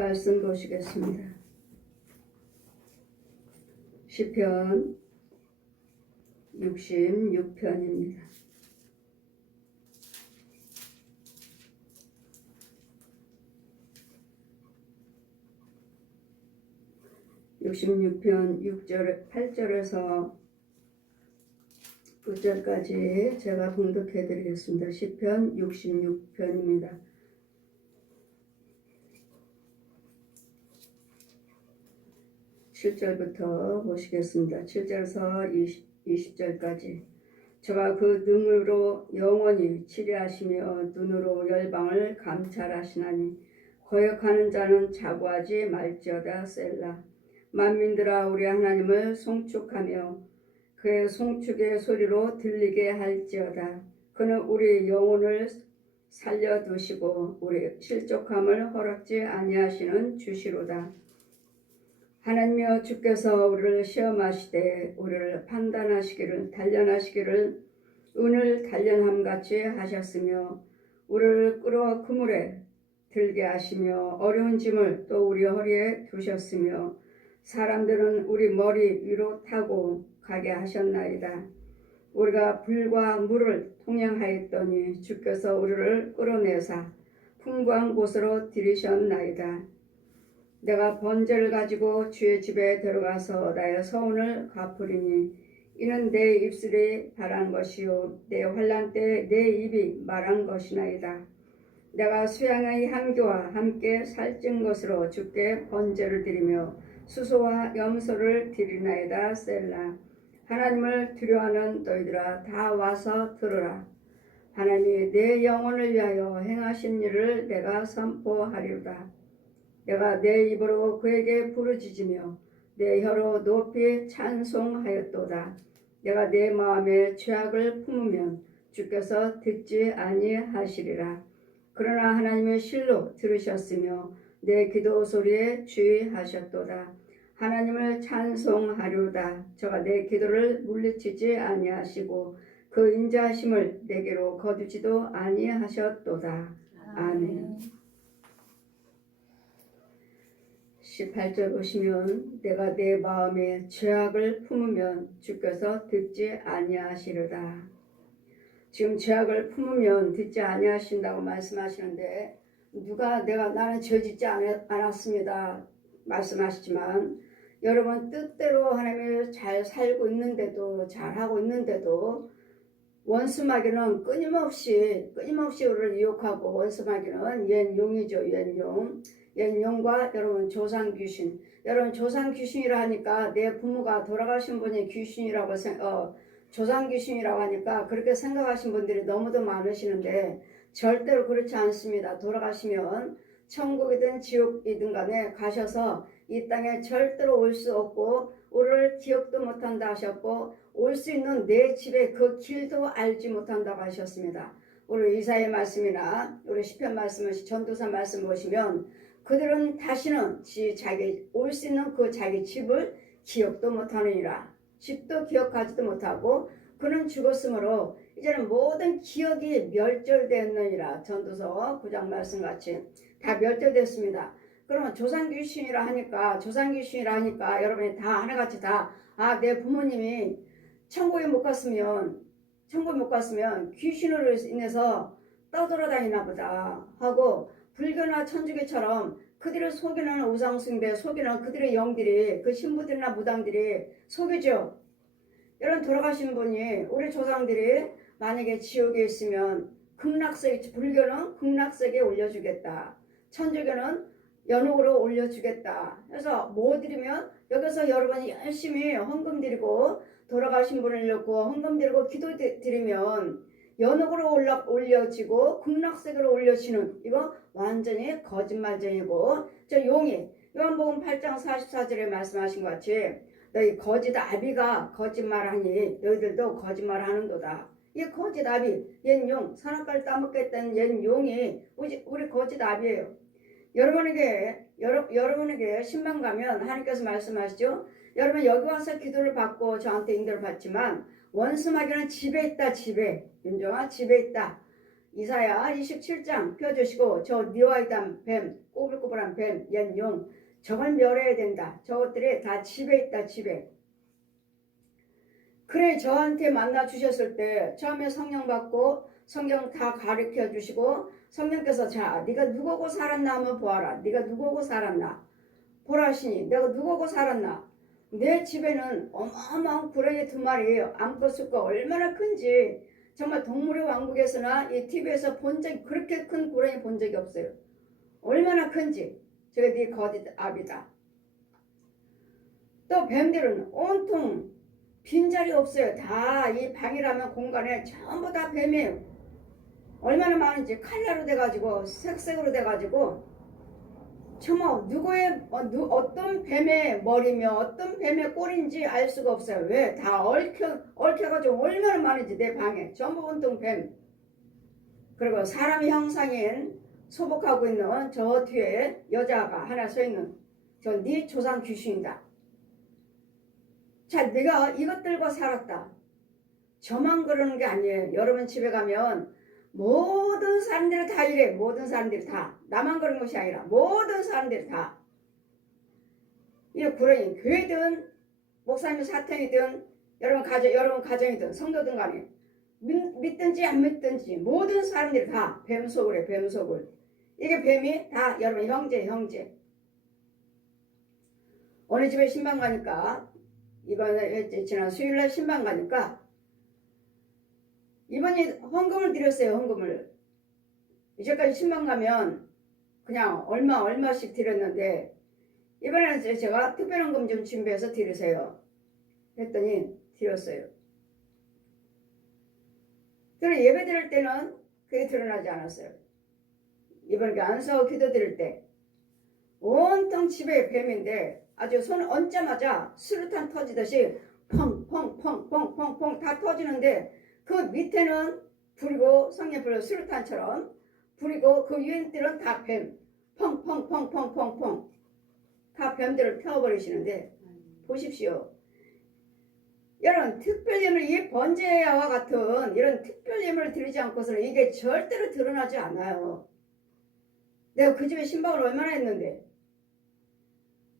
말씀 보시겠습니다. 시편 66편입니다. (66편) 8절에서 9절까지 제가 봉독해 드리겠습니다. 시편 66편입니다. 7절부터 보시겠습니다. 7절에서 20절까지. 저가 그 능으로 영원히 치리하시며 눈으로 열방을 감찰하시나니 거역하는 자는 자고하지 말지어다. 셀라. 만민들아, 우리 하나님을 송축하며 그의 송축의 소리로 들리게 할지어다. 그는 우리 영혼을 살려두시고 우리 실족함을 허락지 아니하시는 주시로다. 하나님이여, 주께서 우리를 시험하시되 우리를 판단하시기를 단련하시기를 은을 단련함같이 하셨으며 우리를 끌어 그물에 들게 하시며 어려운 짐을 또 우리 허리에 두셨으며 사람들은 우리 머리 위로 타고 가게 하셨나이다. 우리가 불과 물을 통행하였더니 주께서 우리를 끌어내사 풍부한 곳으로 들이셨나이다. 내가 번제를 가지고 주의 집에 들어가서 나의 서운을 갚으리니 이는 내 입술이 바란 것이요 내 환난 때 내 입이 말한 것이나이다. 내가 수양의 향기와 함께 살찐 것으로 주께 번제를 드리며 수소와 염소를 드리나이다. 셀라. 하나님을 두려워하는 너희들아, 다 와서 들으라. 하나님이 내 영혼을 위하여 행하신 일을 내가 선포하리로다. 내가 내 입으로 그에게 부르짖으며 내 혀로 높이 찬송하였도다. 내가 내 마음에 죄악을 품으면 주께서 듣지 아니하시리라. 그러나 하나님의 실로 들으셨으며 내 기도 소리에 주의하셨도다. 하나님을 찬송하리로다. 저가 내 기도를 물리치지 아니하시고 그 인자하심을 내게로 거두지도 아니하셨도다. 아멘. 18절 보시면 내가 내 마음에 죄악을 품으면 주께서 듣지 아니하시리라. 지금 죄악을 품으면 듣지 아니하신다고 말씀하시는데 누가 나는 죄짓지 않았습니다 말씀하시지만 여러분 뜻대로 하나님이 잘 살고 있는데도 잘하고 있는데도 원수마귀는 끊임없이 우리를 유혹하고 원수마귀는 옛 용이죠. 옛 용과 여러분 조상 귀신. 여러분 조상 귀신이라 하니까 내 부모가 돌아가신 분이 귀신이라고 조상 귀신이라고 하니까 그렇게 생각하신 분들이 너무도 많으시는데 절대로 그렇지 않습니다. 돌아가시면 천국이든 지옥이든 간에 가셔서 이 땅에 절대로 올 수 없고 우리를 기억도 못한다 하셨고 올 수 있는 내 집에 그 길도 알지 못한다고 하셨습니다. 우리 이사야 말씀이나 우리 시편 말씀을 전도서 말씀 보시면 그들은 다시는 자기 올 수 있는 그 자기 집을 기억도 못하느니라. 집도 기억하지도 못하고 그는 죽었으므로 이제는 모든 기억이 멸절되었느니라. 전도서 9장 말씀같이 다 멸절됐습니다. 그러면 조상 귀신이라 하니까 여러분이 다 하나같이 다 내 부모님이 천국에 못 갔으면 귀신으로 인해서 떠돌아다니나 보다 하고 불교나 천주교처럼 그들을 속이는 우상숭배, 속이는 그들의 영들이 그 신부들이나 무당들이 속이죠. 여러분 돌아가신 분이 우리 조상들이 만약에 지옥에 있으면 불교는 극락세계에 올려주겠다. 천주교는 연옥으로 올려주겠다. 그래서 뭐 드리면 여기서 여러분이 열심히 헌금 드리고 돌아가신 분을 놓고 헌금 드리고 기도 드리면 연옥으로 올려지고 극락세계로 올려지는 이거 완전히 거짓말쟁이고 저 용이 요한복음 8장 44절에 말씀하신 것 같이 너희 거짓 아비가 거짓말하니 너희들도 거짓말하는도다. 이 거짓 아비 옛 용 산악과를 따먹겠다는 옛 용이 우리 거짓 아비예요. 여러분에게 신방 가면 하나님께서 말씀하시죠. 여러분 여기 와서 기도를 받고 저한테 인도를 받지만 원수마귀는 집에 있다. 집에 윤정아 집에 있다. 이사야 27장 펴주시고 저 니와이단 뱀, 꼬불꼬불한 뱀, 옛 용, 저걸 멸해야 된다. 저것들이 다 집에 있다. 집에. 그래 저한테 만나 주셨을 때 처음에 성령 받고 성경 다 가르쳐 주시고 성령께서 자 네가 누구고 살았나 한번 보아라. 네가 누구고 살았나. 보라시니 내가 누구고 살았나. 내 집에는 어마어마한 구렁이 2마리 암컷 수가 얼마나 큰지 정말 동물의 왕국에서나 이 TV에서 본 적이 그렇게 큰 구렁이 본 적이 없어요. 얼마나 큰지. 저게 네 거짓 압이다. 또 뱀들은 온통 빈자리 없어요. 다 이 방이라면 공간에 전부 다 뱀이에요. 얼마나 많은지 칼라로 돼가지고 색색으로 돼가지고 정말 누구의 어떤 뱀의 머리며 어떤 뱀의 꼴인지 알 수가 없어요. 왜? 다 얽혀가지고 얼마나 많은지 내 방에 전부 온통 뱀. 그리고 사람 형상인 소복하고 있는 저 뒤에 여자가 하나 서 있는 저 네 조상 귀신이다. 자, 내가 이것들과 살았다. 저만 그러는 게 아니에요. 여러분 집에 가면 모든 사람들이 다 이래. 모든 사람들이 다. 나만 그런 것이 아니라 모든 사람들이 다. 이 구렁이 교회든 목사님 사택이든 여러분 가정이든 성도든 간에 믿든지 안 믿든지 모든 사람들이 다 뱀속을 해. 뱀속을. 이게 뱀이 다 여러분 형제. 어느 집에 신방 가니까 이번에 지난 수요일날 신방 가니까 이번에 헌금을 드렸어요. 헌금을. 이제까지 신방 가면 그냥 얼마씩 드렸는데 이번에는 제가 특별헌금 좀 준비해서 드리세요 했더니 드렸어요. 그리고 예배 드릴 때는 그게 드러나지 않았어요. 이번에 안서 기도 드릴 때 온통 집에 뱀인데 아주 손 얹자마자 수류탄 터지듯이 펑펑펑펑펑펑 다 터지는데 그 밑에는 불이고 성냥불 수류탄처럼 불이고 그 위에들은 다 뱀 펑펑펑펑펑펑 다 뱀들을 태워버리시는데 보십시오. 이런 특별예물 이 번제와 같은 이런 특별예물을 드리지 않고서는 이게 절대로 드러나지 않아요. 내가 그 집에 신방을 얼마나 했는데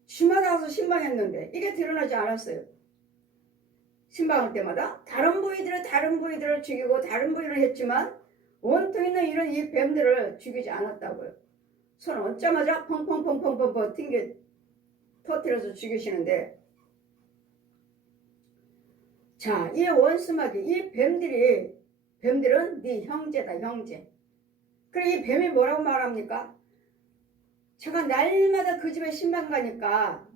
주마다 가서 신방했는데 이게 드러나지 않았어요. 신방할 때마다 다른 부위들을 죽이고 다른 부위를 했지만 온통 있는 이런 이 뱀들을 죽이지 않았다고요. 손 얹자마자 펑펑펑펑펑펑 튕겨 터뜨려서 죽이시는데 자, 이 원수마귀 이 뱀들은 네 형제다 형제. 그래 이 뱀이 뭐라고 말합니까? 제가 날마다 그 집에 신방 가니까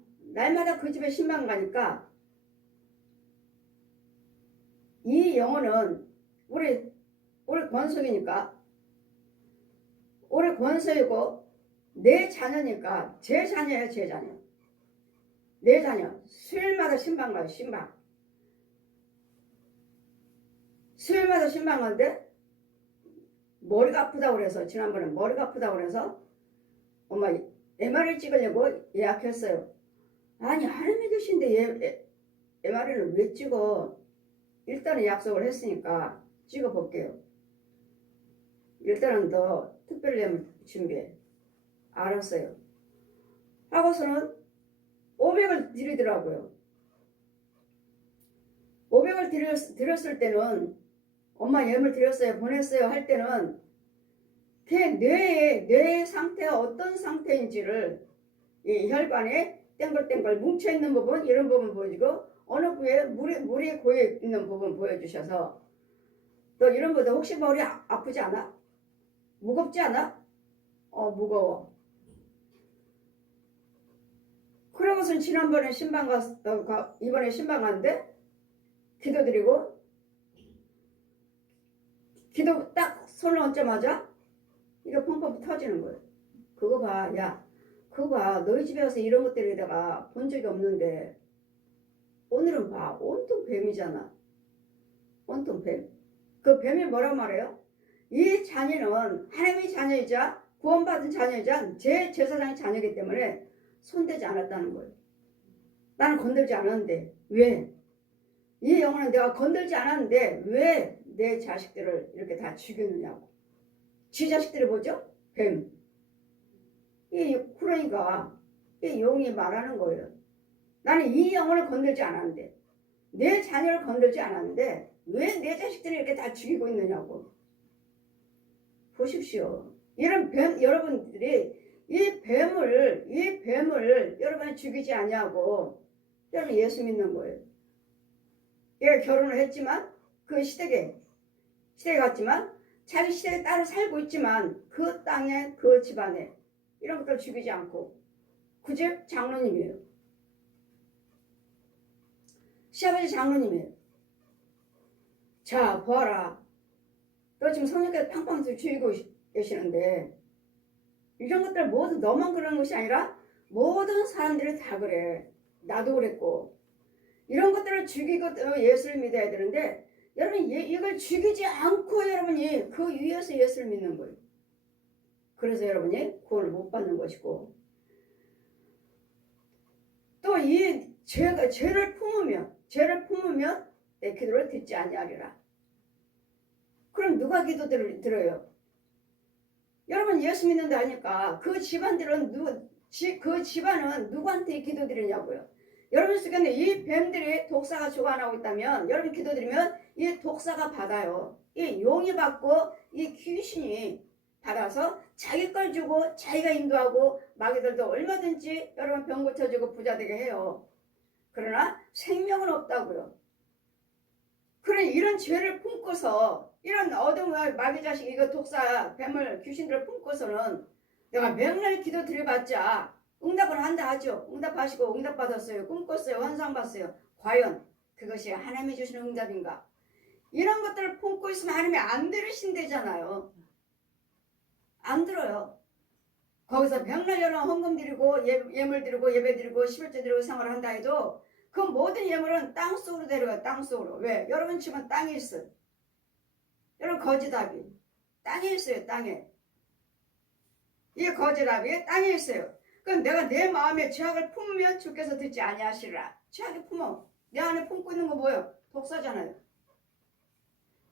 이 영혼은 우리 권속이니까 우리 권속이고 내 자녀니까 제 자녀예요. 제 자녀. 내 자녀. 수요일마다 신방 가요. 신방. 수요일마다 신방 가는데 머리가 아프다고 그래서 지난번에 머리가 아프다고 그래서 엄마 MRI 찍으려고 예약했어요. 아니 하나님이 계신데 MRI를 왜 찍어? 일단은 약속을 했으니까 찍어볼게요. 일단은 너 특별례물 준비해. 알았어요. 하고서는 500을 드리더라고요. 500을 드렸을 때는 엄마 예물 드렸어요. 보냈어요. 할 때는 걔 뇌의 상태가 어떤 상태인지를 이 혈관에 땡글땡글 뭉쳐있는 부분 이런 부분 보여주고 어느 부위에 물이 고여 있는 부분 보여주셔서 너 이런 거도 혹시 머리 아프지 않아? 무겁지 않아? 무거워. 그러고서 지난번에 신방 이번에 신방 갔는데 기도드리고 기도 딱 손을 얹자마자 이거 펑펑 터지는 거예요. 그거 봐. 야 그거 봐. 너희 집에 와서 이런 것들에다가 본 적이 없는데 오늘은 봐. 온통 뱀이잖아. 온통 뱀. 그 뱀이 뭐라고 말해요? 이 자녀는 하나님의 자녀이자 구원받은 자녀이자 제 제사장의 자녀이기 때문에 손대지 않았다는 거예요. 나는 건들지 않았는데 왜? 이 영혼은 내가 건들지 않았는데 왜 내 자식들을 이렇게 다 죽였느냐고. 지 자식들이 뭐죠? 뱀. 그러니까 이 용이 말하는 거예요. 나는 이 영혼을 건들지 않았는데, 내 자녀를 건들지 않았는데 왜 내 자식들이 이렇게 다 죽이고 있느냐고. 보십시오. 이런 뱀, 여러분들이 이 뱀을 여러분이 죽이지 않냐고 여러분 예수 믿는 거예요. 얘가 결혼을 했지만 그 시댁에 갔지만 자기 시댁에 따로 살고 있지만 그 땅에 그 집안에 이런 것들 죽이지 않고 그 집 장로님이에요. 시아버지 장로님이에요. 자 보아라. 너 지금 성령께서 팡팡 죽이고 계시는데 이런 것들 모두 너만 그런 것이 아니라 모든 사람들이 다 그래. 나도 그랬고 이런 것들을 죽이고 예수를 믿어야 되는데 여러분 이걸 죽이지 않고 여러분이 그 위에서 예수를 믿는 거예요. 그래서 여러분이 구원을 못 받는 것이고 또 이 죄를 품으면 내 기도를 듣지 아니하리라. 그럼 누가 기도를 들어요? 여러분 예수 믿는다 하니까 그 집안들은 그 집안은 누구한테 기도드리냐고요? 여러분 속에 이 뱀들이 독사가 주관하고 있다면 여러분 기도드리면 이 독사가 받아요. 이 용이 받고 이 귀신이 받아서 자기 걸 주고 자기가 인도하고 마귀들도 얼마든지 여러분 병 고쳐주고 부자 되게 해요. 그러나 생명은 없다고요. 그런 이런 죄를 품고서 이런 어둠을 마귀 자식 이거 독사 뱀을 귀신들을 품고서는 내가 맨날 기도 드려봤자 응답을 한다 하죠. 응답하시고 응답받았어요. 꿈꿨어요. 환상봤어요. 과연 그것이 하나님이 주시는 응답인가? 이런 것들을 품고 있으면 하나님이 안 들으신대잖아요. 안 들어요. 거기서 맨날 여러 헌금 드리고 예물 드리고 예배 드리고 11조 드리고 생활을 한다 해도 그 모든 예물은 땅속으로 데려가요. 땅속으로. 왜? 여러분 집은 땅에 있어요. 여러분 거지답이 땅에 있어요. 땅에. 이 거지답이 땅에 있어요. 그럼 내가 내 마음에 죄악을 품으면 주께서 듣지 아니하시리라. 죄악이 품어. 내 안에 품고 있는 거 뭐예요? 독사잖아요.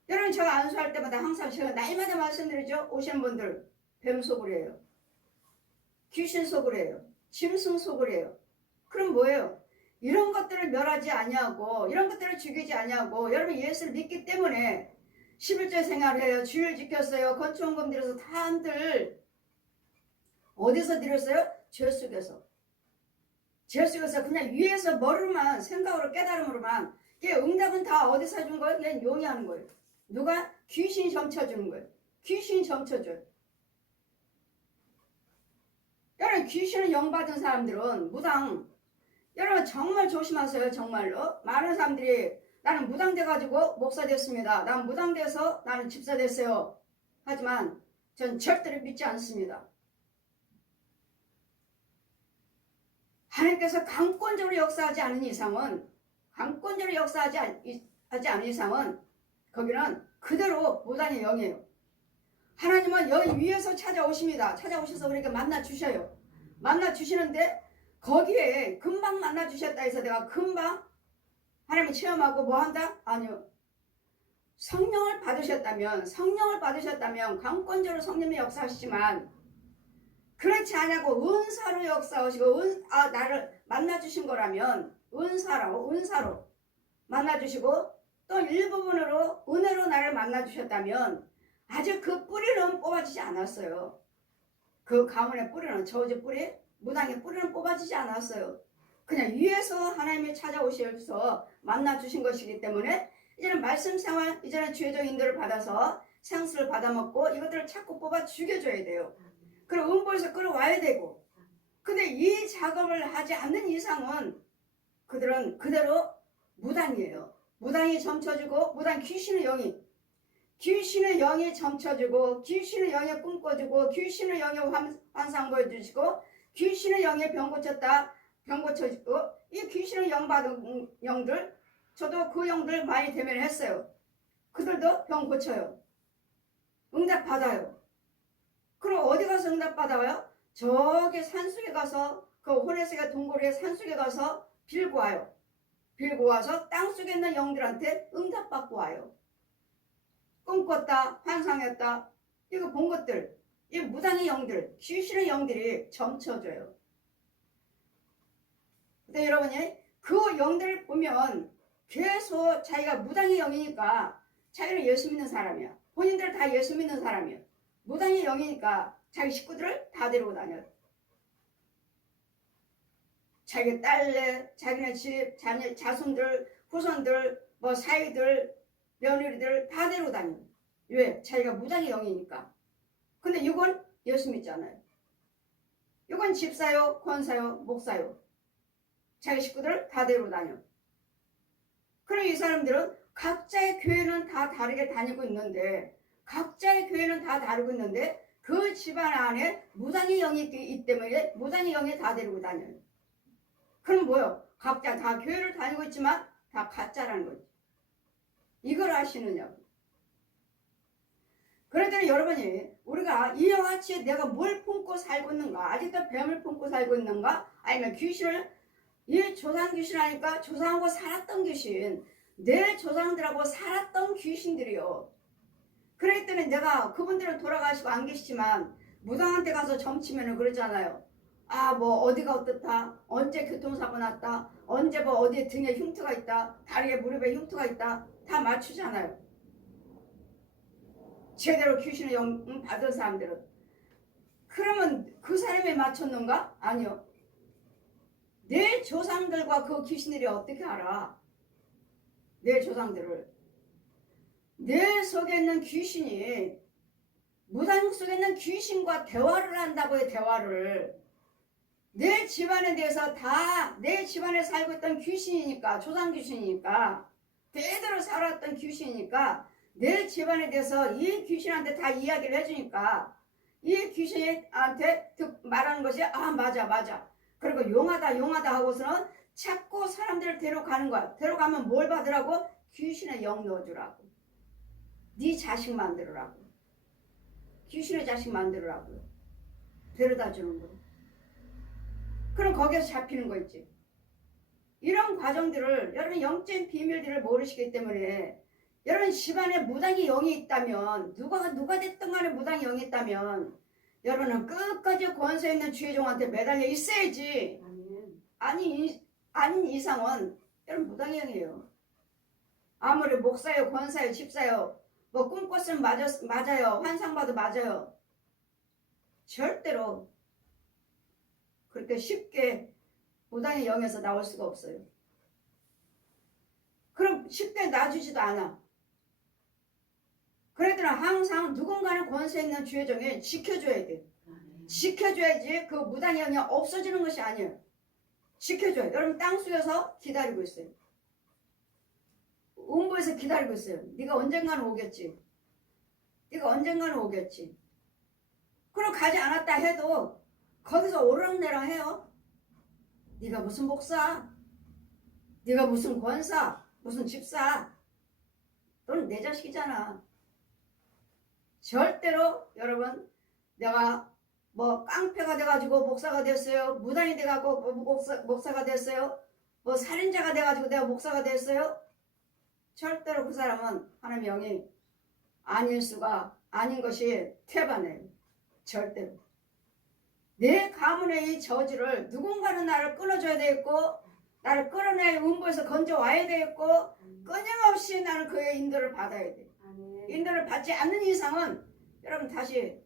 여러분 제가 안수할 때마다 항상 제가 날마다 말씀드리죠. 오시는 분들 뱀 속으로 해요. 귀신 속으로 해요. 짐승 속으로 해요. 그럼 뭐예요? 이런 것들을 멸하지 아니하고 이런 것들을 죽이지 아니하고 여러분 예수를 믿기 때문에 11조 생활을 해요. 주일 지켰어요. 건축원금 들여서 다 한들 어디서 드렸어요? 죄 속에서. 죄 속에서 그냥 위에서 머리로만 생각으로 깨달음으로만 이게 응답은 다 어디서 해준 거예요? 그냥 용이 하는 거예요. 누가? 귀신이 점쳐주는 거예요. 귀신이 점쳐줘요. 여러분 귀신을 영받은 사람들은 무당 여러분 정말 조심하세요. 정말로 많은 사람들이 나는 무당 돼가지고 목사 됐습니다. 난 무당 돼서 나는 집사 됐어요. 하지만 전 절대로 믿지 않습니다. 하나님께서 강권적으로 역사하지 않은 이상은 하지 않은 이상은 거기는 그대로 무당의 영이에요. 하나님은 여기 위에서 찾아오십니다. 찾아오셔서 우리에게 만나 주셔요. 만나 주시는데 거기에 금방 만나 주셨다 해서 내가 금방 하나님을 체험하고 뭐 한다? 아니요. 성령을 받으셨다면 강권적으로 성령이 역사하시지만 그렇지 않냐고 은사로 역사하시고 나를 만나 주신 거라면 은사로 만나 주시고 또 일부분으로 은혜로 나를 만나 주셨다면 아직 그 뿌리는 뽑아지지 않았어요. 그 가문의 뿌리는 저주 뿌리 무당의 뿌리는 뽑아지지 않았어요. 그냥 위에서 하나님이 찾아오셔서 만나 주신 것이기 때문에 이제는 말씀 생활, 이제는 주의적 인도를 받아서 생수를 받아먹고 이것들을 자꾸 뽑아 죽여줘야 돼요. 그리고 음보에서 끌어와야 되고. 근데 이 작업을 하지 않는 이상은 그들은 그대로 무당이에요. 무당이 점쳐주고 무당 귀신의 영이 점쳐주고 귀신의 영이 꿈꿔주고 귀신의 영이 환상 보여주시고 귀신의 영이 병 고쳐주고 이 귀신의 영 받은 영들 저도 그 영들 많이 대면했어요. 그들도 병 고쳐요. 응답 받아요. 그럼 어디 가서 응답 받아요? 저기 산속에 가서 그 호레스가 동굴의 산속에 가서 빌고 와요. 빌고 와서 땅속에 있는 영들한테 응답 받고 와요. 꿈꿨다, 환상했다. 이거 본 것들, 이 무당의 영들, 귀신의 영들이 점쳐줘요. 근데 여러분이 그 영들을 보면 계속 자기가 무당의 영이니까 자기는 예수 믿는 사람이야. 본인들 다 예수 믿는 사람이야. 무당의 영이니까 자기 식구들을 다 데리고 다녀요. 자기 딸내, 자기네 집, 자녀, 자손들, 후손들, 뭐 사위들, 며느리들 다 데리고 다녀요. 왜? 자기가 무당의 영이니까. 근데 이건 예수 믿잖아요. 이건 집사요, 권사요, 목사요. 자기 식구들 다 데리고 다녀. 그럼 이 사람들은 각자의 교회는 다 다르게 다니고 있는데, 각자의 교회는 다 다르고 있는데 그 집안 안에 무당의 영이 있기 때문에 무당의 영이 다 데리고 다녀요. 그럼 뭐요? 각자 다 교회를 다니고 있지만 다 가짜라는 거지. 이걸 아시느냐고. 그러더니 여러분이 우리가 이와 같이 내가 뭘 품고 살고 있는가? 아직도 뱀을 품고 살고 있는가? 아니면 귀신을, 이 조상 귀신 하니까 조상하고 살았던 귀신, 내 조상들하고 살았던 귀신들이요. 그랬더니 내가 그분들은 돌아가시고 안 계시지만 무당한테 가서 점치면은 그러잖아요. 아, 뭐 어디가 어떻다, 언제 교통사고 났다, 언제 뭐 어디에 등에 흉터가 있다, 다리에 무릎에 흉터가 있다, 다 맞추잖아요. 제대로 귀신의 영 받은 사람들은. 그러면 그 사람에 맞췄는가? 아니요. 내 조상들과 그 귀신들이 어떻게 알아? 내 조상들을. 내 속에 있는 귀신이, 무당 속에 있는 귀신과 대화를 한다고 해. 대화를. 내 집안에 대해서 다 내 집안에 살고 있던 귀신이니까, 조상 귀신이니까, 대대로 살았던 귀신이니까 내 집안에 대해서 이 귀신한테 다 이야기를 해주니까 이 귀신한테 말하는 것이 아, 맞아 맞아, 그리고 용하다 용하다 하고서는 자꾸 사람들을 데려가는 거야. 데려가면 뭘 받으라고? 귀신의 영 넣어주라고. 네 자식 만들으라고. 귀신의 자식 만들으라고 데려다 주는 거. 그럼 거기서 잡히는 거 있지. 이런 과정들을 여러분 영적인 비밀들을 모르시기 때문에 여러분 집안에 무당의 영이 있다면, 누가 됐든 간에 무당의 영이 있다면 여러분은 끝까지 권세 있는 주의종한테 매달려 있어야지. 아닌 이상은 여러분 무당의 영이에요. 아무리 목사요, 권사요, 집사요, 뭐 꿈꿨으면 맞아요, 환상봐도 맞아요. 절대로 그렇게 쉽게 무당의 영에서 나올 수가 없어요. 그럼 쉽게 놔주지도 않아. 그래도 항상 누군가는 권세 있는 주의종에 지켜줘야 돼. 지켜줘야지 그 무당의 영이 없어지는 것이 아니에요. 지켜줘요. 여러분 땅속에서 기다리고 있어요. 음부에서 기다리고 있어요. 네가 언젠가는 오겠지. 네가 언젠가는 오겠지. 그럼 가지 않았다 해도 거기서 오르락내락 해요. 네가 무슨 목사, 네가 무슨 권사, 무슨 집사, 너는 내 자식이잖아. 절대로 여러분 내가 뭐 깡패가 돼가지고 목사가 됐어요, 무당이 돼가지고 목사가 됐어요, 뭐 살인자가 돼가지고 내가 목사가 됐어요, 절대로 그 사람은 하나님의 영이 아닌 것이 태반해요. 절대로. 내 가문의 이 저주를 누군가는 나를 끊어줘야 되겠고, 나를 끌어내 음부에서 건져와야 되겠고, 끊임없이 나는 그의 인도를 받아야 돼. 인도를 받지 않는 이상은 여러분 다시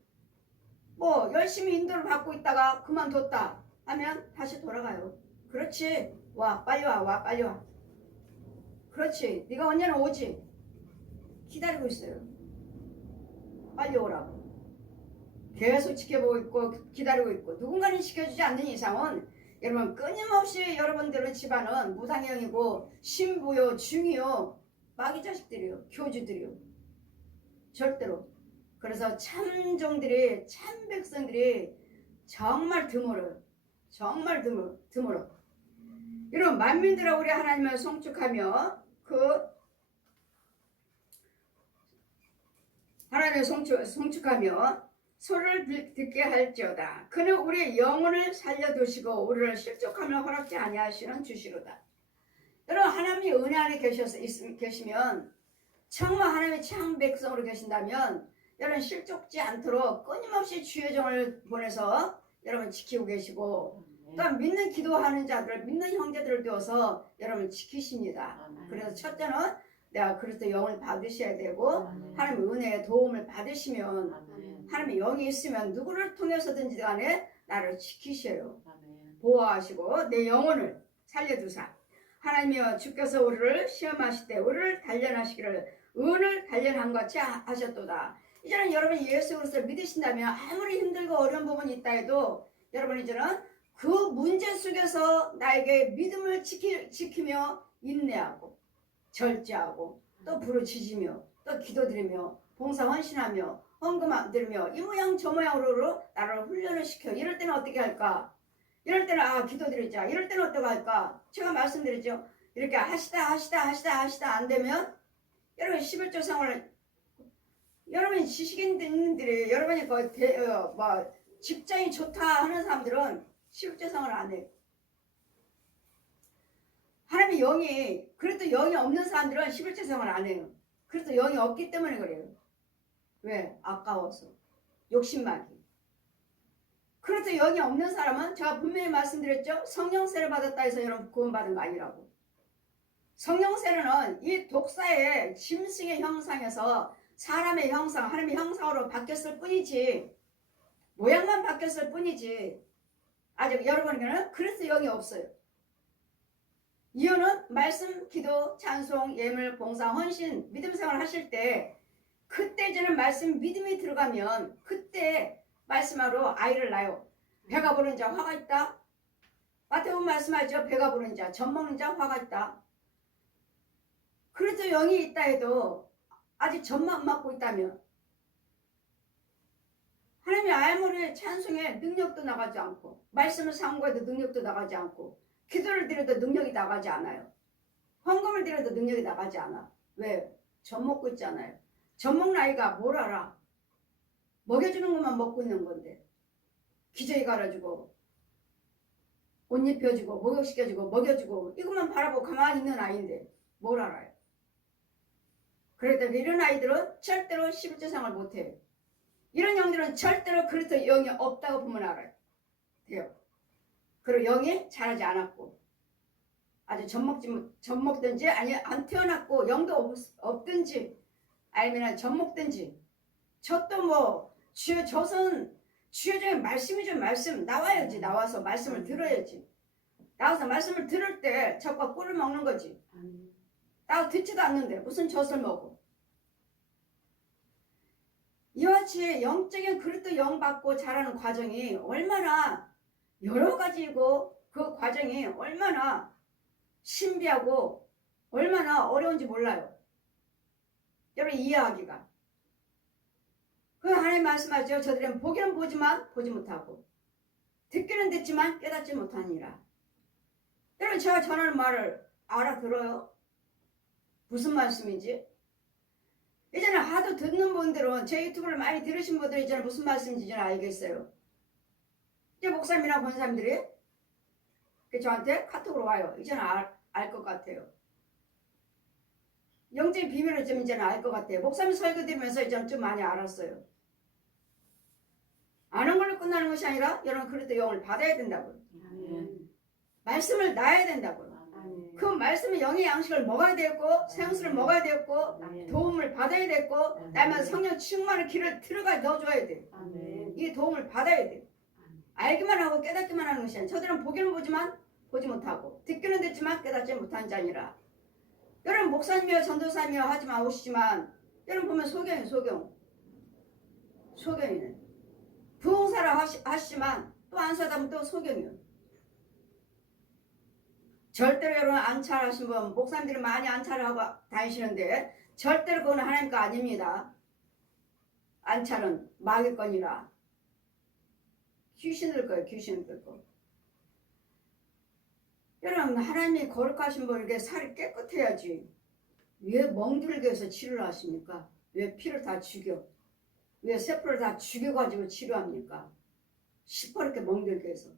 뭐 열심히 인도를 받고 있다가 그만뒀다 하면 다시 돌아가요. 그렇지, 와 빨리 와 빨리 와. 그렇지, 네가 언제나 오지. 기다리고 있어요. 빨리 오라고. 계속 지켜보고 있고 기다리고 있고, 누군가는 지켜주지 않는 이상은 여러분 끊임없이 여러분들의 집안은 무당형이고 신부요, 중이요, 마귀 자식들이요, 교주들이요. 절대로. 그래서 참종들이, 참 백성들이 정말 드물어요. 정말 드물어. 이런 만민들아 우리 하나님을 송축하며 하나님을 송축하며 소리를 듣게 할지어다. 그는 우리의 영혼을 살려두시고 우리를 실족하며 허락지 아니하시는 주시로다. 여러분 하나님이 은혜 안에 계시면, 정말 하나님의 참 백성으로 계신다면 여러분 실족지 않도록 끊임없이 주의 종을 보내서 여러분 지키고 계시고 또 믿는 기도하는 자들, 믿는 형제들을 두어서 여러분 지키십니다. 그래서 첫째는 내가 그리스도 영을 받으셔야 되고 하나님의 은혜의 도움을 받으시면 하나님의 영이 있으면 누구를 통해서든지 간에 나를 지키셔요. 보호하시고 내 영혼을 살려두사 하나님이여 주께서 우리를 시험하실 때 우리를 단련하시기를 은을 단련한 같이 하셨도다. 이제는 여러분이 예수 그리스도를 믿으신다면 아무리 힘들고 어려운 부분이 있다 해도 여러분 이제는 그 문제 속에서 나에게 믿음을 지키며 인내하고 절제하고 또 부르짖으며 또 기도드리며 봉사 헌신하며 헌금 드리며 이 모양 저 모양으로 나를 훈련을 시켜. 이럴 때는 어떻게 할까? 이럴 때는 기도드리자. 이럴 때는 어떻게 할까? 제가 말씀드렸죠. 이렇게 하시다 안 되면 여러분 11조 생활을 여러분이 지식인들이 여러분이 직장이 좋다 하는 사람들은 11조 생활을 안 해요. 하나님의 영이 그래도 영이 없는 사람들은 11조 생활을 안 해요. 그래도 영이 없기 때문에 그래요. 왜? 아까워서. 욕심만이. 그래도 영이 없는 사람은 제가 분명히 말씀드렸죠. 성령세를 받았다 해서 여러분 구원받은 거 아니라고. 성령세는 이 독사의 짐승의 형상에서 사람의 형상, 하나님의 형상으로 바뀌었을 뿐이지 모양만 바뀌었을 뿐이지 아직 여러분에게는 그리스도 영이 없어요. 이유는 말씀, 기도, 찬송, 예물, 봉사, 헌신, 믿음 생활을 하실 때 그때 저는 말씀, 믿음이 들어가면 그때 말씀하러 아이를 낳아요. 배가 부른 자 화가 있다. 마태복음 말씀하죠. 배가 부른 자, 젖 먹는 자 화가 있다. 그래도 영이 있다 해도 아직 젖만 맞고 있다면 하나님의 알모리의 찬송에 능력도 나가지 않고 말씀을 상고해도 능력도 나가지 않고 기도를 드려도 능력이 나가지 않아요. 헌금을 드려도 능력이 나가지 않아. 왜? 젖 먹고 있잖아요. 젖 먹는 아이가 뭘 알아? 먹여주는 것만 먹고 있는 건데 기저귀 갈아주고 옷 입혀주고 목욕시켜주고 먹여주고 이것만 바라보고 가만히 있는 아이인데 뭘 알아요? 그래도 이런 아이들은 절대로 11조 생활 못해요. 이런 영들은 절대로 그리스도 영이 없다고 보면 알아요. 돼요. 그리고 영이 자라지 않았고 아주 젖 먹든지 아니 안 태어났고 영도 없든지 아니면 젖 먹든지 젖도 뭐 젖은 주의 중에 말씀이죠. 말씀 나와야지. 나와서 말씀을 들어야지. 나와서 말씀을 들을 때 젖과 꿀을 먹는 거지. 나와 듣지도 않는데 무슨 젖을 먹어. 이와 같이 영적인 그리스도 영 받고 자라는 과정이 얼마나 여러 가지고 그 과정이 얼마나 신비하고 얼마나 어려운지 몰라요. 여러분 이해하기가. 그 하나님 말씀하죠. 저들은 보기는 보지만 보지 못하고 듣기는 듣지만 깨닫지 못하니라. 여러분 제가 전하는 말을 알아들어요? 무슨 말씀인지? 이제는 하도 듣는 분들은 제 유튜브를 많이 들으신 분들은 이제는 무슨 말씀인지 이제는 알겠어요. 이제 목사님이나 권사님들이 저한테 카톡으로 와요. 이제는 알 것 같아요. 영적인 비밀을 좀 이제는 알 것 같아요. 목사님 설교 들으면서 이제는 좀 많이 알았어요. 아는 걸로 끝나는 것이 아니라 여러분 그래도 영을 받아야 된다고요. 말씀을 낳아야 된다고요. 그 말씀의 영의 양식을 먹어야 되고 생수를 먹어야 되고 도움을 받아야 되고 나면 성령 충만의 길을 들어가 넣어줘야 돼. 이 도움을 받아야 돼. 알기만 하고 깨닫기만 하는 것이 아니라 저들은 보기는 보지만 보지 못하고 듣기는 듣지만 깨닫지 못하는 자니라. 여러분 목사님이여 전도사님이여 하지만 오시지만 여러분 보면 소경이네. 부흥사라 하시지만 또 안사다면 또 소경이요. 절대로 여러분 안찰하신 분 목사님들이 많이 안찰을 하고 다니시는데 절대로 그건 하나님 거 아닙니다. 안찰은 마귀 거니라. 귀신들 거예요. 귀신들 거. 여러분 하나님이 거룩하신 분에게 살이 깨끗해야지. 왜 멍들게 해서 치료를 하십니까? 왜 피를 다 죽여? 왜 세포를 다 죽여가지고 치료합니까? 시퍼렇게 멍들게 해서.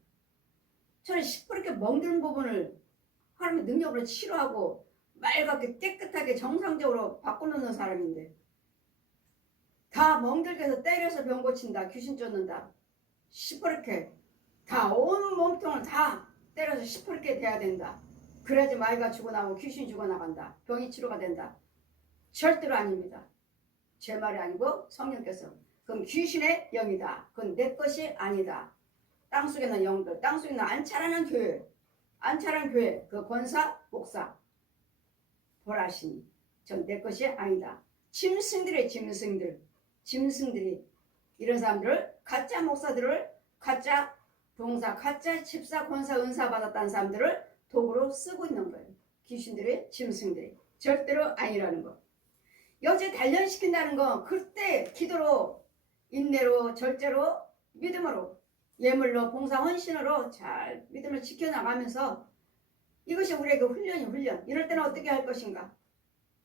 저는 시퍼렇게 멍드는 부분을 하나님의 능력으로 치료하고 맑게 깨끗하게 정상적으로 바꿔놓는 사람인데 다 멍들게서 때려서 병 고친다. 귀신 쫓는다. 시퍼렇게 다 온 몸통을 다 때려서 시퍼렇게 돼야 된다. 그래야지 마이가 죽어나오고 귀신이 죽어나간다. 병이 치료가 된다. 절대로 아닙니다. 제 말이 아니고 성령께서 그럼 귀신의 영이다. 그건 내 것이 아니다. 땅속에 있는 영들, 땅속에 있는 안차라는 교회, 그 권사, 목사, 보라시니 전 내 것이 아니다. 짐승들의 짐승들이 이런 사람들을 가짜 목사들을 가짜 동사, 가짜 집사, 권사, 은사 받았다는 사람들을 도구로 쓰고 있는 거예요. 귀신들의 짐승들이 절대로 아니라는 거. 여제 단련시킨다는 건 그때 기도로 인내로 절제로 믿음으로 예물로 봉사 헌신으로 잘 믿음을 지켜나가면서 이것이 우리에게 훈련. 이럴 때는 어떻게 할 것인가?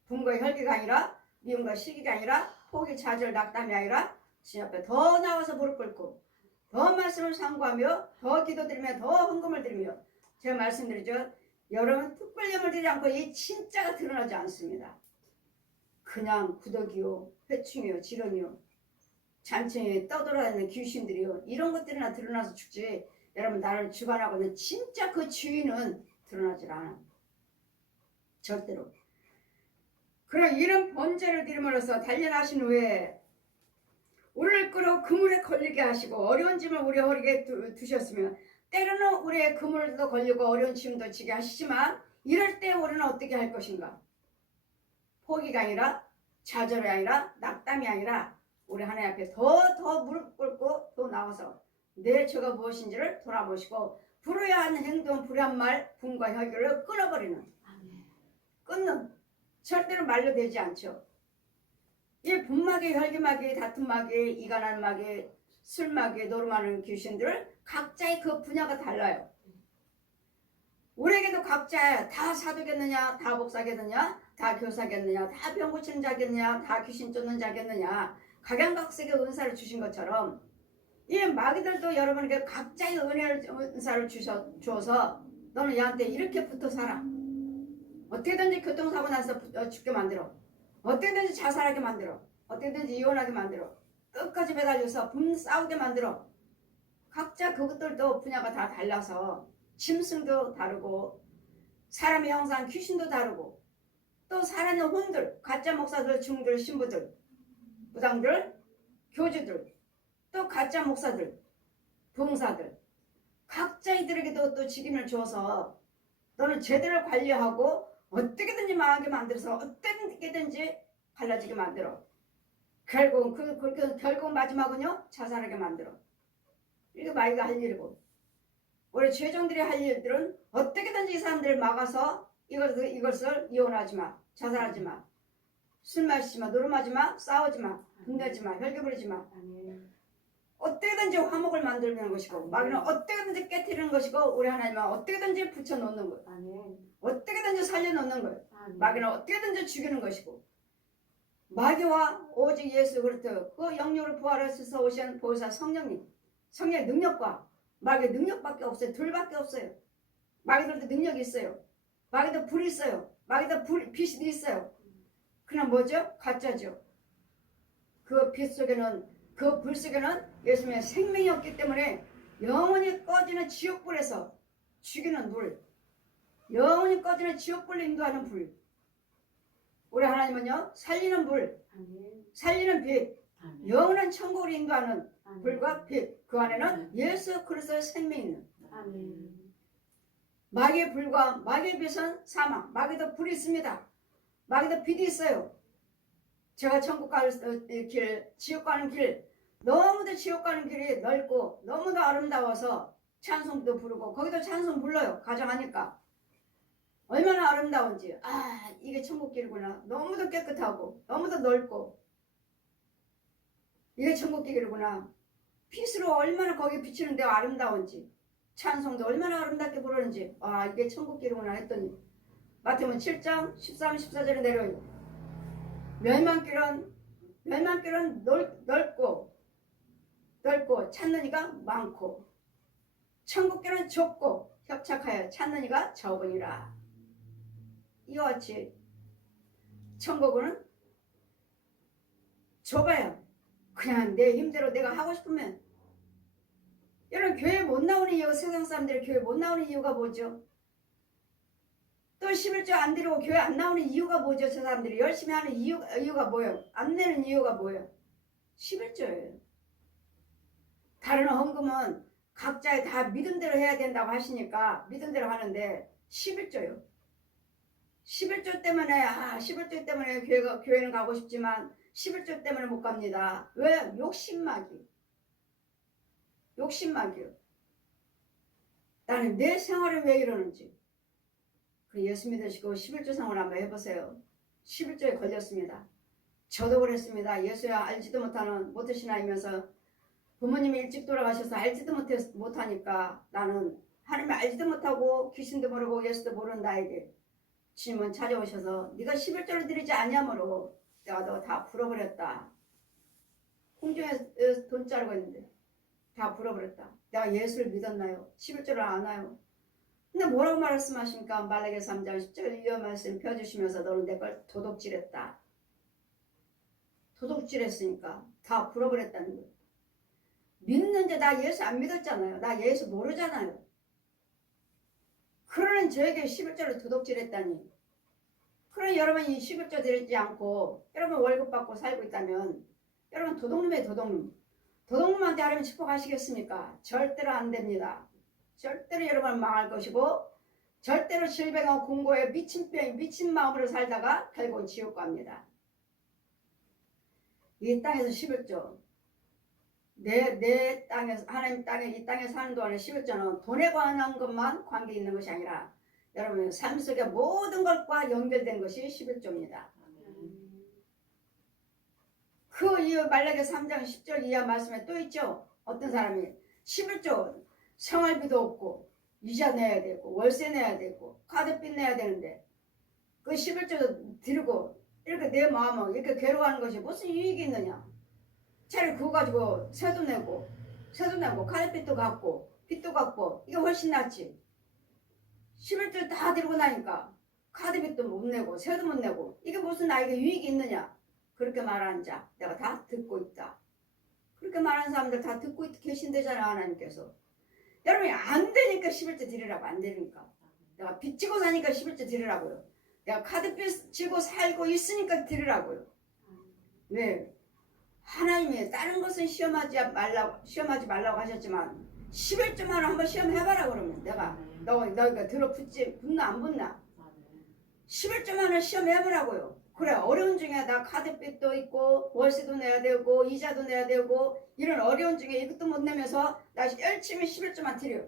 분과 혈기가 아니라 미움과 시기가 아니라 포기, 좌절, 낙담이 아니라 주님 앞에 더 나와서 무릎 꿇고 더 말씀을 상고하며 더 기도드리며 더 헌금을 드리며 제가 말씀드리죠. 여러분 특별염을 드리지 않고 이 진짜가 드러나지 않습니다. 그냥 구더기요, 회충이요, 지렁이요, 잔챙이에 떠돌아다니는 귀신들이요. 이런 것들이나 드러나서 죽지. 여러분 나를 주관하고 있는 진짜 그 주인은 드러나질 않아. 절대로. 그럼 이런 번제를 드림으로써 단련하신 후에 우리를 끌어 그물에 걸리게 하시고 어려운 짐을 우리 허리에 두셨으면 때로는 우리의 그물도 걸리고 어려운 짐도 지게 하시지만 이럴 때 우리는 어떻게 할 것인가? 포기가 아니라 좌절이 아니라 낙담이 아니라 우리 하나님 앞에 더 무릎 꿇고 더 나와서 내 죄가 무엇인지를 돌아보시고 불의한 행동, 불의한 말, 분과 혈기를 끊어버리는 끊는 절대로 말로 되지 않죠. 이 분마귀, 혈기마귀, 다툼마귀, 이간한 마귀, 술마귀, 노름하는 귀신들을 각자의 그 분야가 달라요. 우리에게도 각자 다 사도겠느냐, 다 목사겠느냐, 다 교사겠느냐, 다 병 고치는 자겠느냐, 다 귀신 쫓는 자겠느냐, 각양각색의 은사를 주신 것처럼 이 마귀들도 여러분에게 각자의 은사를 주어서 너는 얘한테 이렇게 붙어 살아. 어떻게든지 교통사고 나서 죽게 만들어. 어떻게든지 자살하게 만들어. 어떻게든지 이혼하게 만들어. 끝까지 매달려서 싸우게 만들어. 각자 그것들도 분야가 다 달라서 짐승도 다르고 사람의 형상 귀신도 다르고 또 살아있는 혼들, 가짜 목사들, 중들, 신부들, 무당들, 교주들, 또 가짜 목사들, 봉사들 각자 이들에게도 또 직임을 줘서 너는 제대로 관리하고 어떻게든지 망하게 만들어서 어떻게든지 갈라지게 만들어. 결국 마지막은요 자살하게 만들어. 이게 마귀가 할 일이고 우리 죄종들이 할 일들은 어떻게든지 이 사람들을 막아서 이것을 이혼하지 마, 자살하지 마, 술 마시지 마, 노름하지 마, 싸우지 마, 분내지 마, 혈기 부리지 마. 어떻게든지 화목을 만들는 것이고 마귀는 어떻게든지 깨트리는 것이고 우리 하나님은 어떻게든지 붙여놓는 것, 어떻게든지 살려놓는 것, 마귀는 어떻게든지 죽이는 것이고 마귀와 오직 예수 그리스도 그 영육을 부활하셔서 오신 보혜사 성령의 능력과 마귀의 능력밖에 없어요. 둘밖에 없어요. 마귀들도 능력이 있어요. 마귀도 불이 있어요. 마귀도 빛이 있어요. 그냥 뭐죠? 가짜죠. 그 빛 속에는 그 불 속에는 예수님의 생명이 없기 때문에 영원히 꺼지는 지옥불에서 죽이는 불, 영원히 꺼지는 지옥불로 인도하는 불. 우리 하나님은요 살리는 불, 살리는 빛, 영원한 천국으로 인도하는 불과 빛. 그 안에는 예수 그리스도의 생명이 있는. 마귀의 불과 마귀의 빛은 사망. 마귀도 불이 있습니다. 마귀도 빛이 있어요. 제가 천국 가는 길, 지옥 가는 길, 너무도 지옥 가는 길이 넓고 너무도 아름다워서 찬송도 부르고 거기도 찬송 불러요. 가정하니까 얼마나 아름다운지. 아 이게 천국 길이구나. 너무도 깨끗하고 너무도 넓고 이게 천국 길이구나. 빛으로 얼마나 거기 비치는 데가 아름다운지 찬송도 얼마나 아름답게 부르는지 아 이게 천국 길이구나 했더니 마태복음 7장 13, 14절에 내려요. 멸망길은 넓고 찾는 이가 많고 천국길은 좁고 협착하여 찾는 이가 적으니라. 이와 같이 천국은 좁아요. 그냥 내 힘대로 내가 하고 싶으면. 여러분 교회 못 나오는 이유가, 세상 사람들이 교회 못 나오는 이유가 뭐죠? 또 11조 안 드리고 교회 안 나오는 이유가 뭐죠? 저 사람들이 열심히 하는 이유가 뭐예요? 안 내는 이유가 뭐예요? 11조예요. 다른 헌금은 각자의 다 믿음대로 해야 된다고 하시니까 믿음대로 하는데 11조요. 11조 때문에 11조 때문에 교회는 가고 싶지만 11조 때문에 못 갑니다. 왜? 욕심막이요. 나는 내 생활을 왜 이러는지. 그 예수 믿으시고 11조 생활 한번 해보세요. 11조에 걸렸습니다. 저도 그랬습니다. 예수야 알지도 못하시나이면서 부모님이 일찍 돌아가셔서 알지도 못하니까 나는 하나님을 알지도 못하고 귀신도 모르고 예수도 모르는 나에게 주님은 찾아오셔서 네가 11조를 드리지 아니하므로 내가 너 다 불어버렸다. 홍중에 돈 자르고 있는데 다 불어버렸다. 내가 예수를 믿었나요? 11조를 아나요? 근데 뭐라고 말씀하십니까? 말라기서 3장 10절 이 말씀 펴주시면서 너는 내 걸 도둑질했다. 도둑질했으니까 다 불어버렸다는 거예요. 믿는데 나 예수 안 믿었잖아요. 나 예수 모르잖아요. 그러는 저에게 11조를 도둑질했다니. 그럼 여러분이 11조 드리지 않고 여러분 월급 받고 살고 있다면 여러분 도둑놈이에요. 도둑놈한테 하나님 축복하시겠습니까? 절대로 안 됩니다. 절대로 여러분 망할 것이고 절대로 질병과 공고에 미친 마음으로 살다가 결국 지옥 갑니다. 이 땅에서 11조 내 땅에서 하나님 땅에 이 땅에 사는 동안에 11조는 돈에 관한 것만 관계 있는 것이 아니라 여러분 삶 속의 모든 것과 연결된 것이 11조입니다. 그 이후 말라기 3장 10절 이하 말씀에 또 있죠. 어떤 사람이 11조 생활비도 없고 이자 내야 되고 월세 내야 되고 카드빚 내야 되는데 그 11조 드리고 이렇게 내 마음을 이렇게 괴로워하는 것이 무슨 유익이 있느냐. 차라리 그거 가지고 세도 내고 카드빚도 갚고 빚도 갚고 이게 훨씬 낫지. 11조 다 드리고 나니까 카드빚도 못 내고 세도 못 내고 이게 무슨 나에게 유익이 있느냐. 그렇게 말하는 자 내가 다 듣고 있다. 그렇게 말하는 사람들 다 듣고 계신대잖아. 하나님께서. 여러분이 안 되니까 11조 드리라고. 안 되니까 내가 빚 지고 사니까 11조 드리라고요. 내가 카드빚 지고 살고 있으니까 드리라고요. 왜? 하나님이 다른 것은 시험하지 말라고 하셨지만 11조만 한번 시험해봐라. 그러면 내가 너가 붙나 안 붙나 11조만을 시험해보라고요. 그래 어려운 중에 나 카드빚도 있고 월세도 내야 되고 이자도 내야 되고 이런 어려운 중에 이것도 못 내면서 나 열심히 11조만 드려.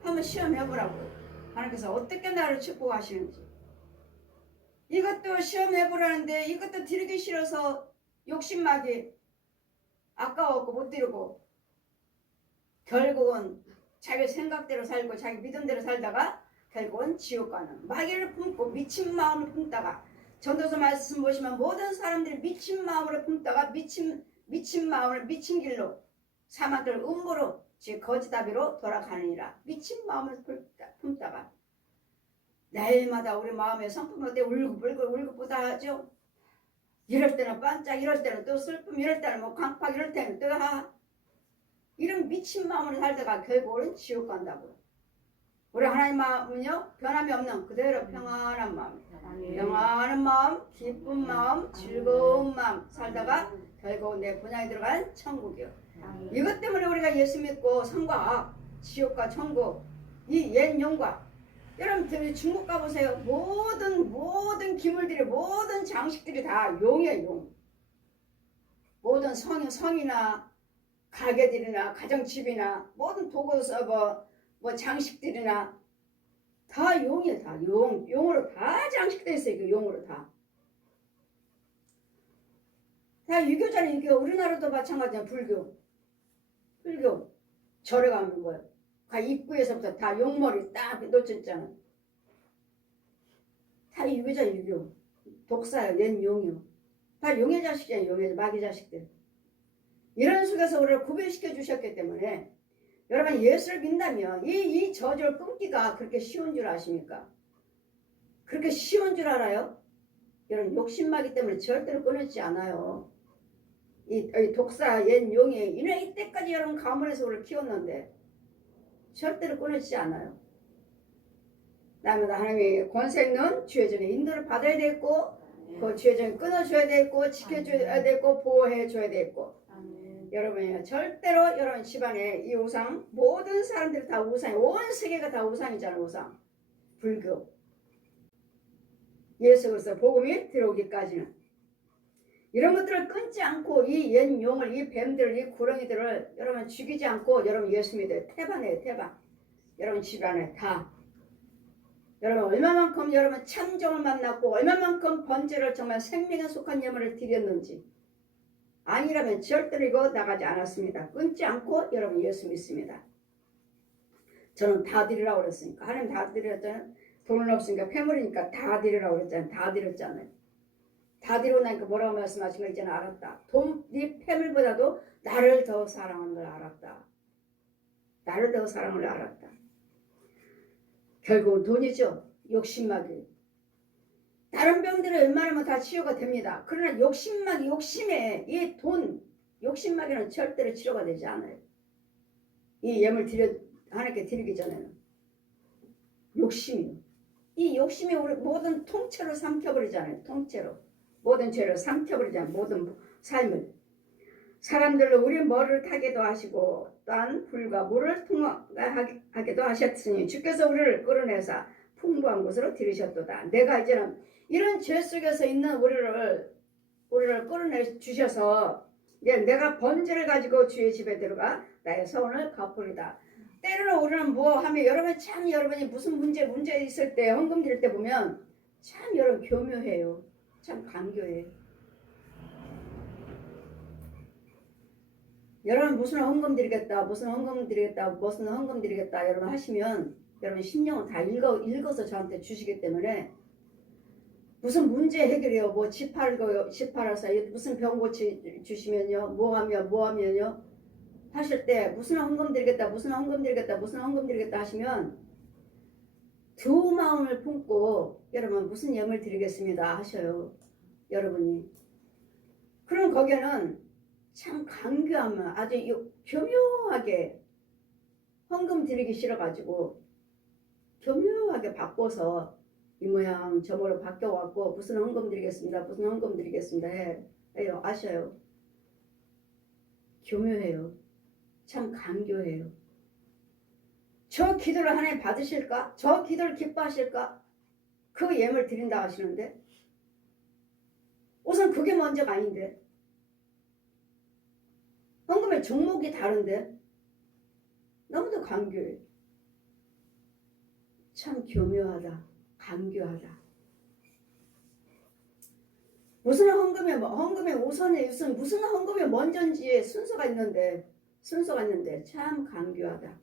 한번 시험해보라고요. 하나님께서 어떻게 나를 축복하시는지. 이것도 시험해보라는데 이것도 드리기 싫어서 욕심나게 아까워갖고 못 드리고 결국은 자기 생각대로 살고 자기 믿음대로 살다가 결국은 지옥 가는 마귀를 품고 미친 마음을 품다가 전도서 말씀 보시면 모든 사람들이 미친 마음으로 품다가 미친 마음을 미친 길로 사망들 음보로 즉 거짓다비로 돌아가느니라. 미친 마음을 품다가 날마다 우리 마음에 성품할 때 울고보다 하죠. 이럴 때는 반짝, 이럴 때는 또 슬픔, 이럴 때는 뭐 강팍, 이럴 때는 또 이런 미친 마음으로 살다가 결국은 지옥 간다고요. 우리 하나님 마음은요 변함이 없는 그대로 평안한 마음, 평안한 마음, 기쁜 마음, 즐거운 마음 살다가 결국 내 본향에 들어간 천국이요. 이것 때문에 우리가 예수 믿고 성과 악, 지옥과 천국, 이 옛 영과 여러분들 중국 가보세요. 모든 기물들이 모든 장식들이 다 용이에요. 용. 모든 성이나 가게들이나 가정집이나 모든 도구 서버 뭐 장식들이나 다 용이에요. 다 용으로 다 장식되어 있어요. 그 용으로 다 유교잖아요. 유교. 우리나라도 마찬가지야. 불교 절에 가면 거예요. 입구에서부터 다 용머리 딱 놓쳤잖아요. 다 유교잖아요. 유교. 독사예요. 옛 용이요. 다 용의 자식이에요. 용의 마귀 자식들. 이런 속에서 우리를 구별시켜 주셨기 때문에 여러분 예수를 믿다면 이 저주를 끊기가 그렇게 쉬운 줄 아십니까? 그렇게 쉬운 줄 알아요? 여러분 욕심마기 때문에 절대로 끊어지지 않아요. 이 독사 옛 용이 이는 이때까지 여러분 가문에서 우리를 키웠는데 절대로 끊어지지 않아요. 날마다 하나님이 권세 있는 주의전에 인도를 받아야 되겠고 그 주의전에 끊어줘야 되겠고 지켜줘야 되겠고 보호해줘야 되겠고 여러분이 절대로 여러분 집안에 이 우상 모든 사람들이 다 우상이 온 세계가 다 우상이잖아요. 우상 불교 예수 그리스도 복음이 들어오기까지는 이런 것들을 끊지 않고 이 옛 용을 이 뱀들 이 구렁이들을 여러분 죽이지 않고 여러분 예수 믿어요. 태반이에요. 태반. 여러분 집안에 다 여러분 얼마만큼 여러분 참정을 만났고 얼마만큼 번제를 정말 생명에 속한 예물을 드렸는지 아니라면 절대로 이거 나가지 않았습니다. 끊지 않고 여러분 예수 믿습니다. 저는 다 드리라고 그랬으니까 하나님 다 드렸잖아요. 돈은 없으니까 폐물이니까 다 드리라고 그랬잖아요. 다 드렸잖아요. 다 드리고 나니까 뭐라고 말씀하신 거 이제는 알았다. 돈, 네 폐물보다도 나를 더 사랑하는 걸 알았다. 나를 더 사랑을 알았다. 결국은 돈이죠. 욕심마귀. 다른 병들은 웬만하면 다 치료가 됩니다. 그러나 욕심에 이 돈, 욕심마귀는 절대로 치료가 되지 않아요. 이 예물 하나님께 드리기 전에는. 욕심이요. 이 욕심이 우리 모든 통째로 삼켜버리잖아요. 통째로. 모든 죄를 삼켜버리잖아요. 모든 삶을. 사람들로 우리 머리를 타게도 하시고 또한 불과 물을 통하게도 하셨으니 주께서 우리를 끌어내사 풍부한 곳으로 들이셨도다. 내가 이제는 이런 죄 속에서 있는 우리를 끌어내 주셔서 내가 번제를 가지고 주의 집에 들어가 나의 서원을 갚으리다. 때로는 우리는 뭐 하면 여러분이 무슨 문제 있을 때 헌금 드릴 때 보면 참 여러분 교묘해요. 참 간교해요. 여러분 무슨 헌금 드리겠다 여러분 하시면 여러분 심령은 다 읽어서 저한테 주시기 때문에 무슨 문제 해결해요. 뭐 집 팔아서 무슨 병 고치 주시면요. 뭐 하면요. 하실 때 무슨 헌금 드리겠다 하시면 두 마음을 품고 여러분 무슨 예물 드리겠습니다 하셔요. 여러분이. 그럼 거기에는 참 간교하면 아주 교묘하게 헌금 드리기 싫어가지고 교묘하게 바꿔서 이 모양 저 모양 바뀌어갖고 무슨 헌금 드리겠습니다 해요. 아셔요. 교묘해요. 참 간교해요. 저 기도를 하나님 받으실까? 저 기도를 기뻐하실까? 그 예물 드린다 하시는데 우선 그게 먼저가 아닌데 헌금의 종목이 다른데 너무도 간교해. 참 교묘하다. 간교하다. 무슨 헌금의 우선에 무슨 헌금이 먼저인지 순서가 있는데 참 간교하다.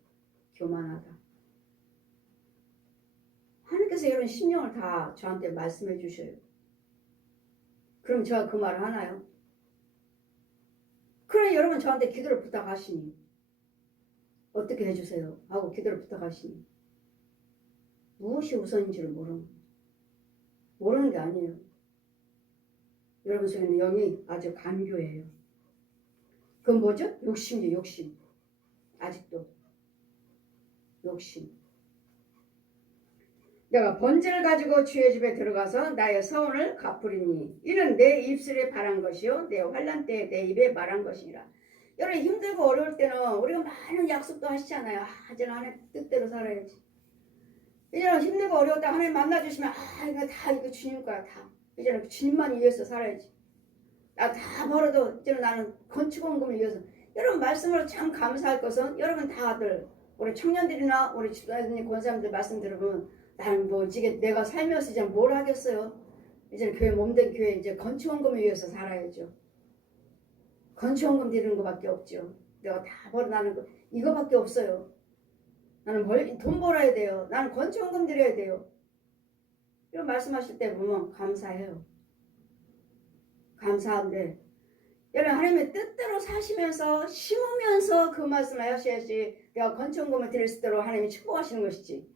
교만하다. 하나님께서 이런 심령을 다 저한테 말씀해 주셔요. 그럼 제가 그 말을 하나요? 그래 여러분 저한테 기도를 부탁하시니 어떻게 해주세요 하고 기도를 부탁하시니 무엇이 우선인지를 모르는 게 아니에요. 여러분 속에는 영이 아주 간교해요. 그건 뭐죠? 욕심이죠. 욕심. 아직도 욕심. 내가 번제를 가지고 주의 집에 들어가서 나의 서원을 갚으리니 이는 내 입술에 바란 것이요 내 환난 때에 내 입에 말한 것이니라. 여러분 힘들고 어려울 때는 우리가 많은 약속도 하시잖아요. 이제는 하나님 뜻대로 살아야지. 이제는 힘들고 어려울 때 하나님 만나주시면 이거 주님 거야 다. 이제는 주님만 위해서 살아야지. 나 다 벌어도 이제는 나는 건축원금을 위해서. 여러분 말씀으로 참 감사할 것은 여러분 다들 우리 청년들이나 우리 집사님 권사님들 말씀 들으면 나는 뭐 이제 내가 살면서 이제 뭘 하겠어요. 이제는 교회 몸된 교회 이제 건축원금을 위해서 살아야죠. 건축원금 드리는 것밖에 없죠. 내가 다 벌어 나는 거 이거밖에 없어요. 나는 돈 벌어야 돼요. 나는 건축원금 드려야 돼요. 이런 말씀하실 때 보면 감사해요. 감사한데 여러분 하나님의 뜻대로 사시면서 심으면서 그 말씀을 하셔야지 내가 건축원금을 드릴 수 있도록 하나님이 축복하시는 것이지.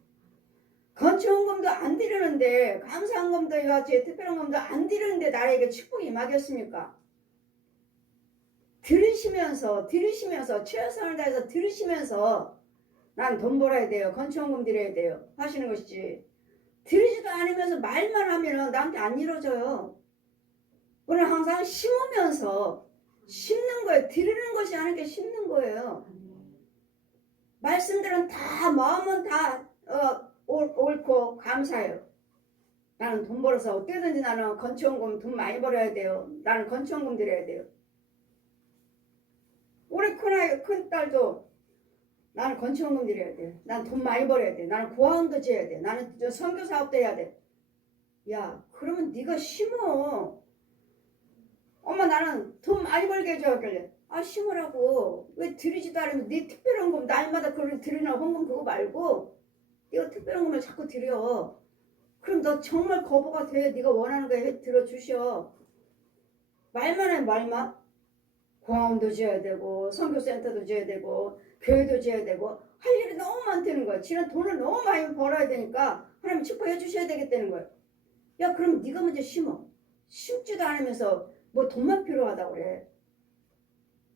건축원금도 안 드리는데 감사원금도 이와 같이 특별원금도 안 드리는데 나에게 축복이 임하겠습니까? 들으시면서 최선을 다해서 들으시면서 난 돈 벌어야 돼요. 건축원금 드려야 돼요. 하시는 것이지. 들으지도 않으면서 말만 하면은 나한테 안 이루어져요. 우리는 항상 심으면서 심는 거예요. 들으는 것이 아니라 심는 거예요. 말씀들은 다 마음은 다 옳고 감사해요. 나는 돈 벌어서 어떻게든지 나는 건축원금 돈 많이 벌어야 돼요. 나는 건축원금 드려야 돼요. 우리 큰 딸도 나는 건축원금 드려야 돼. 난 돈 많이 벌어야 돼. 나는 고아원도 지어야 돼. 나는 선교 사업도 해야 돼. 야, 그러면 네가 심어. 엄마 나는 돈 많이 벌게 해줘. 하길래 아 심으라고. 왜 드리지도 않으면 네 특별한 헌금 날마다 그걸 드리는 헌금 그거 말고 네가 특별한 헌금을 자꾸 드려. 그럼 너 정말 거부가 돼. 네가 원하는 거 들어주셔. 말만 해 말만. 고아원도 지어야 되고 선교센터도 지어야 되고 교회도 지어야 되고 할 일이 너무 많다는 거야. 지는 돈을 너무 많이 벌어야 되니까 하나님 축복해 주셔야 되겠다는 거야. 야 그럼 네가 먼저 심어. 심지도 않으면서 뭐 돈만 필요하다고 그래.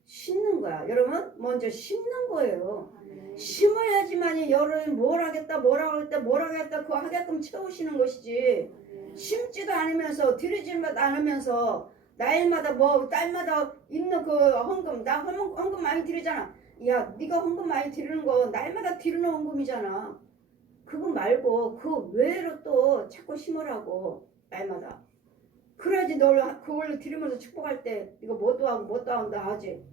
심는 거야. 여러분 먼저 심는 거예요. 심어야지만이 여러분 뭘 하겠다 그거 하게끔 채우시는 것이지. 심지도 않으면서 들이지도 않으면서 날마다 뭐 딸마다 있는 그 헌금 나 헌금 많이 드리잖아. 야 네가 헌금 많이 드리는 거 날마다 드리는 헌금이잖아. 그거 말고 그 외로 또 자꾸 심으라고 날마다. 그래야지 널 그걸로 드리면서 축복할 때 이거 뭣도 하고 뭣도 한다 하지.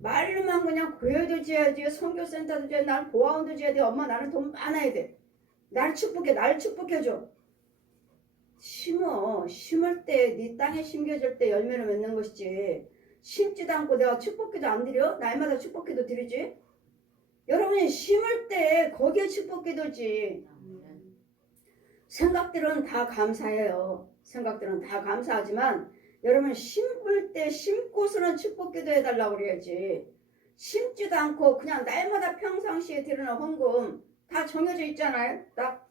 말로만 그냥 교회도 지어야지 선교센터도 지어야지 나는 고아원도 지어야 돼. 엄마 나는 돈 많아야 돼. 나를 축복해줘. 심을 때 네 땅에 심겨질 때 열매를 맺는 것이지. 심지도 않고 내가 축복기도 안 드려? 날마다 축복기도 드리지? 여러분이 심을 때 거기에 축복기도지. 생각들은 다 감사해요. 생각들은 다 감사하지만 여러분 심을 때 심고서는 축복기도 해달라고 그래야지. 심지도 않고 그냥 날마다 평상시에 드리는 헌금 다 정해져 있잖아요. 딱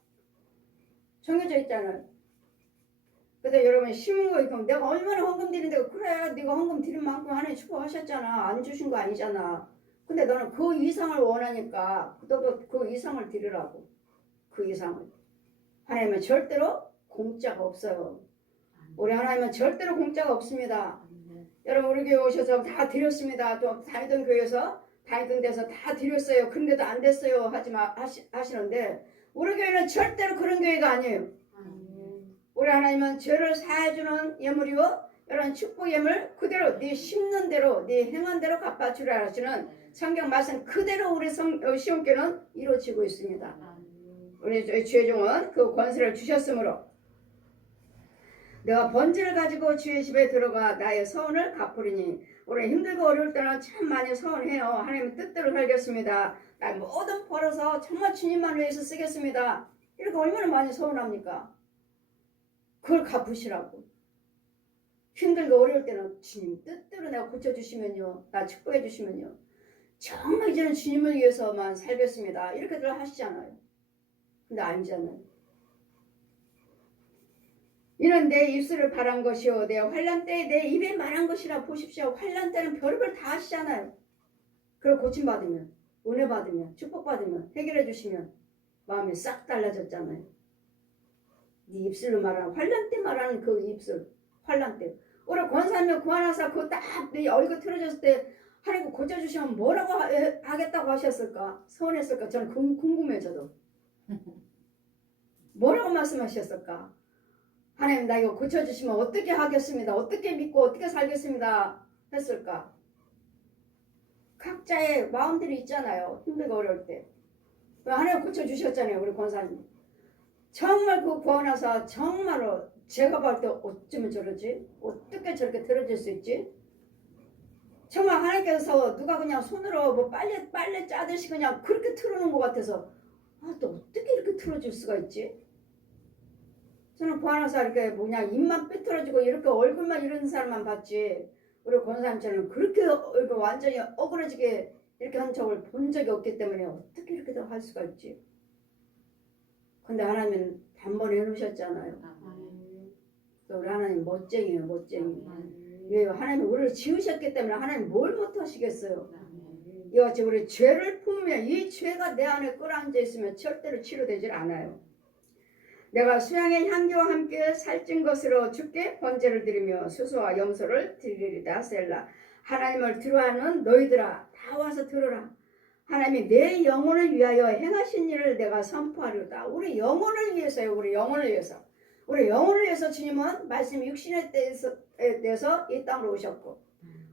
정해져 있잖아요. 근데 여러분 심은 거 그럼 내가 얼마나 헌금 드리는데 그래 네가 헌금 드린 만큼 하나님 축복하셨잖아. 안 주신 거 아니잖아. 근데 너는 그 이상을 원하니까 너도 그 이상을 드리라고. 그 이상을. 하나님은 절대로 공짜가 없어요. 우리 하나님은 절대로 공짜가 없습니다. 여러분 우리 교회 오셔서 다 드렸습니다. 또 다니던 교회에서 다니던 데서 다 드렸어요. 그런데도 안 됐어요. 하시는데 우리 교회는 절대로 그런 교회가 아니에요. 우리 하나님은 죄를 사해주는 예물이요 이런 축복 예물 그대로 네 심는 대로 네 행한 대로 갚아주라 하시는 성경 말씀 그대로 우리 시온교는 이루어지고 있습니다. 우리 주의 종은 그 권세를 주셨으므로 내가 번제를 가지고 주의 집에 들어가 나의 서원을 갚으리니. 우리 힘들고 어려울 때는 참 많이 서원해요. 하나님 뜻대로 살겠습니다. 나 모든 벌어서 정말 주님만 위해서 쓰겠습니다. 이렇게 얼마나 많이 서원합니까? 그걸 갚으시라고. 힘들고 어려울 때는 주님 뜻대로 내가 고쳐주시면요. 나 축복해 주시면요. 정말 이제는 주님을 위해서만 살겠습니다. 이렇게들 하시잖아요. 근데 아니잖아요. 이는 내 입술을 바란 것이요 내 환난 때에 내 입에 말한 것이라. 보십시오. 환난 때는 별별 다 하시잖아요. 그걸 고침받으면 은혜 받으면 축복받으면 해결해 주시면 마음이 싹 달라졌잖아요. 네 입술로 말하는 환난 때 말하는 그 입술 환난 때. 우리 권사님 구하나사 그거 딱 내 얼굴 틀어졌을 때 하나님 고쳐주시면 뭐라고 하겠다고 하셨을까? 서운했을까? 저는 궁금해요. 저도 뭐라고 말씀하셨을까? 하나님 나 이거 고쳐주시면 어떻게 하겠습니다. 어떻게 믿고 어떻게 살겠습니다. 했을까? 각자의 마음들이 있잖아요. 힘들고 어려울 때. 하나님 고쳐주셨잖아요. 우리 권사님. 정말 그 구원하사 정말로 제가 볼 때 어쩌면 저러지? 어떻게 저렇게 들어질 수 있지? 정말 하나님께서 누가 그냥 손으로 뭐 빨래 짜듯이 그냥 그렇게 틀어놓은 것 같아서 또 어떻게 이렇게 틀어질 수가 있지? 저는 구하나사 이렇게 입만 삐뚤어지고 이렇게 얼굴만 이런 사람만 봤지 우리 권사님처럼 그렇게 완전히 어그러지게 이렇게 한 척을 본 적이 없기 때문에 어떻게 이렇게 할 수가 있지? 근데 하나님은 단번에 해놓으셨잖아요. 또 우리 하나님 멋쟁이에요. 멋쟁이. 왜요? 하나님이 우리를 지으셨기 때문에 하나님 뭘 못하시겠어요? 이와 같이 우리 죄를 품으면 이 죄가 내 안에 끌어앉아 있으면 절대로 치료되질 않아요. 내가 수양의 향기와 함께 살찐 것으로 주께 번제를 드리며 수수와 염소를 드리리다. 셀라. 하나님을 들어하는 너희들아 다 와서 들어라. 하나님이 내 영혼을 위하여 행하신 일을 내가 선포하려다. 우리 영혼을 위해서요. 우리 영혼을 위해서. 우리 영혼을 위해서 주님은 말씀 육신에 대해서 이 땅으로 오셨고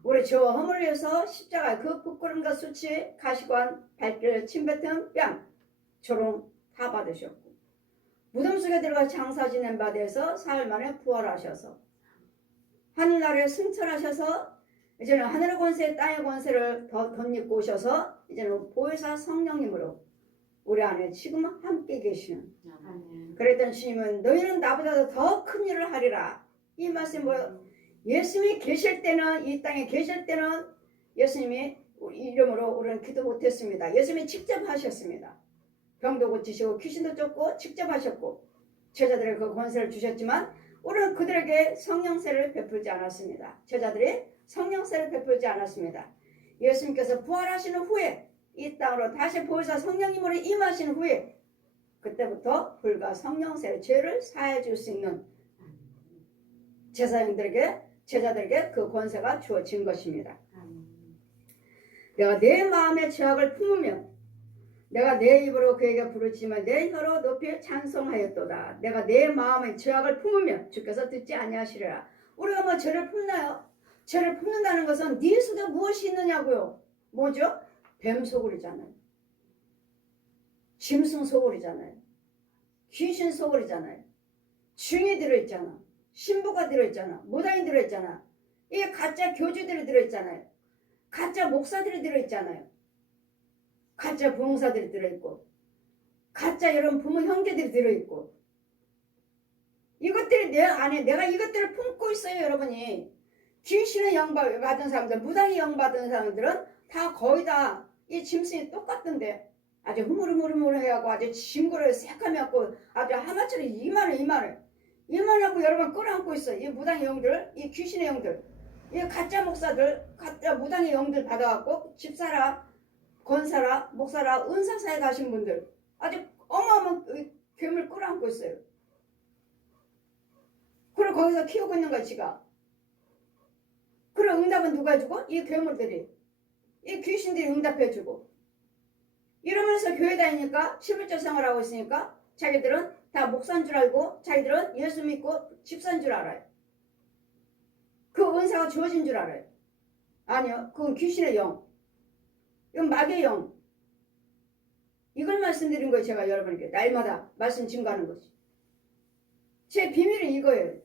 우리 죄와 허물을 위해서 십자가 그 부끄럼과 수치 가시관 발길 침뱉은 뺨 조롱 다 받으셨고 무덤 속에 들어가 장사 지낸 바 돼서 사흘 만에 부활하셔서 하늘나라에 승천하셔서 이제는 하늘의 권세 땅의 권세를 덧입고 오셔서 이제는 보혜사 성령님으로 우리 안에 지금 함께 계시는 그랬던 주님은 너희는 나보다 더 큰 일을 하리라. 이 말씀이 뭐예요? 예수님이 계실 때는 이 땅에 계실 때는 예수님이 이름으로 우리는 기도 못했습니다. 예수님이 직접 하셨습니다. 병도 고치시고 귀신도 쫓고 직접 하셨고 제자들에게 그 권세를 주셨지만 우리는 그들에게 성령세를 베풀지 않았습니다. 제자들이 성령세를 베풀지 않았습니다. 예수님께서 부활하시는 후에 이 땅으로 다시 보혜사 성령님으로 임하신 후에 그때부터 불과 성령세를 죄를 사해 줄 수 있는 제자들에게 그 권세가 주어진 것입니다. 내가 내 마음의 죄악을 품으면 내가 내 입으로 그에게 부르짖으며 내 혀로 높이 찬송하였도다. 내가 내 마음의 죄악을 품으면 주께서 듣지 아니하시리라. 우리가 뭐 죄를 품나요? 죄를 품는다는 것은 네 속에 무엇이 있느냐고요. 뭐죠? 뱀 소굴이잖아요. 짐승 소굴이잖아요. 귀신 소굴이잖아요. 중이 들어있잖아. 신부가 들어있잖아. 무당이 들어있잖아. 이게 가짜 교주들이 들어있잖아요. 가짜 목사들이 들어있잖아요. 가짜 부흥사들이 들어있고 가짜 여러분 부모 형제들이 들어있고 이것들이 내 안에 내가 이것들을 품고 있어요. 여러분이 귀신의 영 받은 사람들 무당의 영 받은 사람들은 다 거의 다 이 짐승이 똑같던데 아주 흐물흐물해하고 아주 징그러워 새까맣고 아주 하마처럼 이만하고 여러분 끌어안고 있어. 이 무당의 영들, 이 귀신의 영들, 이 가짜 목사들, 가짜 무당의 영들 받아갖고 집사라, 권사라, 목사라, 은사사에 가신 분들 아주 어마어마한 괴물 끌어안고 있어요. 그리고 거기서 키우고 있는 거야 지가. 그럼 응답은 누가 해주고? 이 괴물들이, 이 귀신들이 응답해주고. 이러면서 교회 다니니까 11조 생활하고 있으니까 자기들은 다 목사인 줄 알고 자기들은 예수 믿고 집사인 줄 알아요. 그 은사가 주어진 줄 알아요. 아니요. 그건 귀신의 영. 이건 마귀의 영. 이걸 말씀드린 거예요. 제가 여러분에게 날마다 말씀 증거하는 거지. 제 비밀은 이거예요.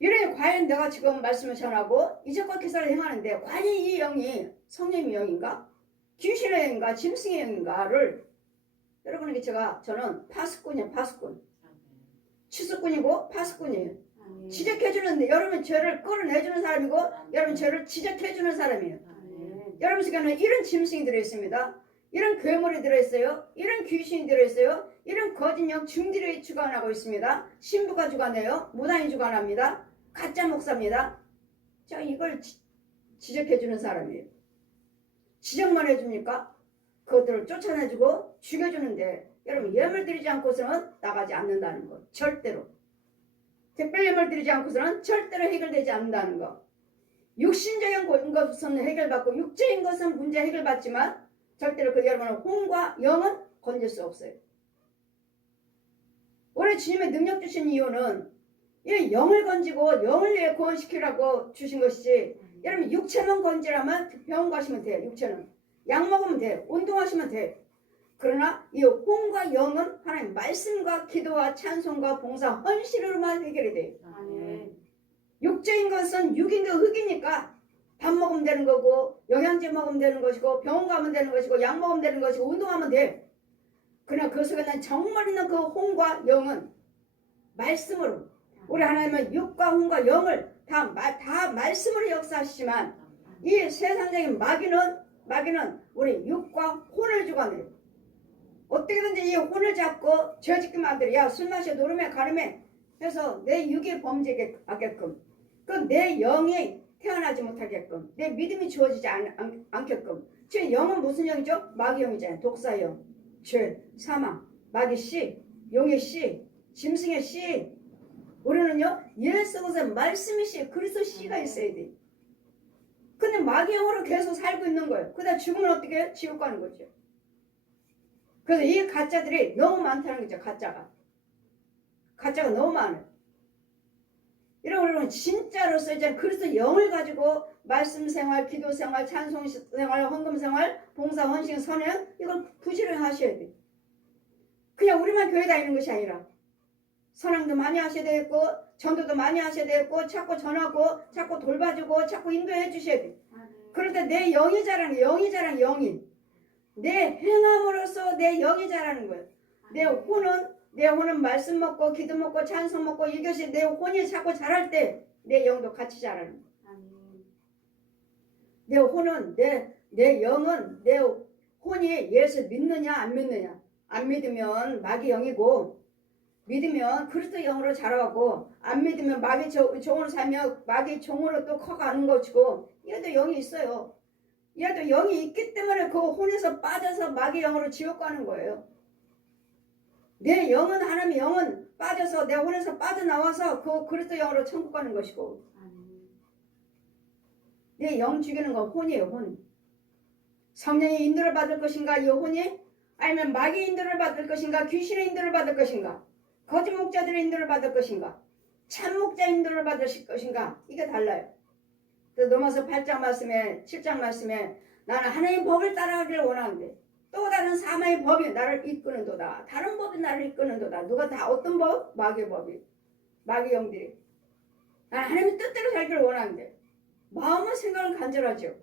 이래 과연 내가 지금 말씀을 전하고 이적과 기사를 행하는데 과연 이 영이 성령의 영인가? 귀신의 영인가? 짐승의 영인가를 여러분에게 저는 파수꾼이에요. 파수꾼. 추수꾼이고 파수꾼이에요. 지적해주는데 여러분 죄를 끌어내주는 사람이고 여러분 죄를 지적해주는 사람이에요. 여러분 속에는 이런 짐승이 들어있습니다. 이런 괴물이 들어있어요. 이런 귀신이 들어있어요. 이런 거짓령 중들이 주관하고 있습니다. 신부가 주관해요. 무당이 주관합니다. 가짜 목사입니다. 자, 이걸 지적해주는 사람이에요. 지적만 해줍니까? 그것들을 쫓아내주고 죽여주는데 여러분 예물 드리지 않고서는 나가지 않는다는 거. 절대로. 특별 예물 드리지 않고서는 절대로 해결되지 않는다는 거. 육신적인 것은 해결받고 육적인 것은 문제 해결받지만 절대로 그 여러분의 혼과 영은 건질 수 없어요. 오늘 주님의 능력 주신 이유는 이 영을 건지고 영을 위해 구원시키라고 주신 것이지 여러분 육체만 건지라면 병원 가시면 돼요. 육체는. 약 먹으면 돼요. 운동하시면 돼요. 그러나 이 혼과 영은 하나님 말씀과 기도와 찬송과 봉사 헌신으로만 해결이 돼요. 육적인 것은 육인과 흑이니까 밥 먹으면 되는 거고 영양제 먹으면 되는 것이고 병원 가면 되는 것이고 약 먹으면 되는 것이고 운동하면 돼. 그러나 그 속에는 정말 있는 그 혼과 영은 말씀으로 우리 하나님은 육과 혼과 영을 다 말씀으로 역사하시지만 이 세상적인 마귀는 우리 육과 혼을 주관해요. 어떻게든지 이 혼을 잡고 죄짓게 만들어. 야, 술 마셔, 노름해, 가름해. 그래서 내 육이 범죄하게끔 그 내 영이 태어나지 못하게끔 내 믿음이 주어지지 않게끔 지금 영은 무슨 영이죠? 마귀 영이잖아요. 독사영, 죄, 사망, 마귀 씨, 용의 씨, 짐승의 씨. 우리는요 예수 그리스도의 말씀의 씨, 그리스도 씨가 있어야 돼. 근데 마귀 영으로 계속 살고 있는 거예요. 그러다 죽으면 어떻게 해요? 지옥 가는 거죠. 그래서 이 가짜들이 너무 많다는 거죠. 가짜가 너무 많아요. 여러분 진짜로서 이제 그리스도 영을 가지고 말씀 생활, 기도 생활, 찬송 생활, 헌금 생활, 봉사, 헌신, 선행 이걸 부지런히 하셔야 돼요. 그냥 우리만 교회 다니는 것이 아니라 선행도 많이 하셔야 되겠고 전도도 많이 하셔야 되겠고 자꾸 전하고 자꾸 돌봐주고 자꾸 인도해 주셔야 돼요. 그럴 때 내 영이 자라는 거예요. 영이 내 행함으로써 내 영이 자라는 거예요. 내 혼은 말씀 먹고 기도 먹고 찬송 먹고 이것이 내 혼이 자꾸 자랄 때 내 영도 같이 자라는 거예요. 내 혼은 내 영은 내 혼이 예수 믿느냐 안 믿느냐. 안 믿으면 마귀 영이고 믿으면 그리스도 영으로 자라고 안 믿으면 마귀 종으로 살면 마귀 종으로 또 커가는 것이고 얘도 영이 있어요. 얘도 영이 있기 때문에 그 혼에서 빠져서 마귀 영으로 지옥 가는 거예요. 내 영은 하나님의 영은 빠져서 내 혼에서 빠져나와서 그 그리스도 영으로 천국 가는 것이고 내 영 죽이는 건 혼이에요. 혼. 성령의 인도를 받을 것인가 이 혼이? 아니면 마귀의 인도를 받을 것인가? 귀신의 인도를 받을 것인가? 거짓 목자들의 인도를 받을 것인가? 참 목자 인도를 받을 것인가? 이게 달라요. 그래서 로마서 8장 말씀에 7장 말씀에 나는 하나님의 법을 따라가기를 원하는데 또 다른 사마의 법이 나를 이끄는도다. 다른 법이 나를 이끄는도다. 누가 다 어떤 법? 마귀의 법이. 마귀 영들이. 나는 하나님의 뜻대로 살기를 원하는데 마음은 생각은 간절하죠.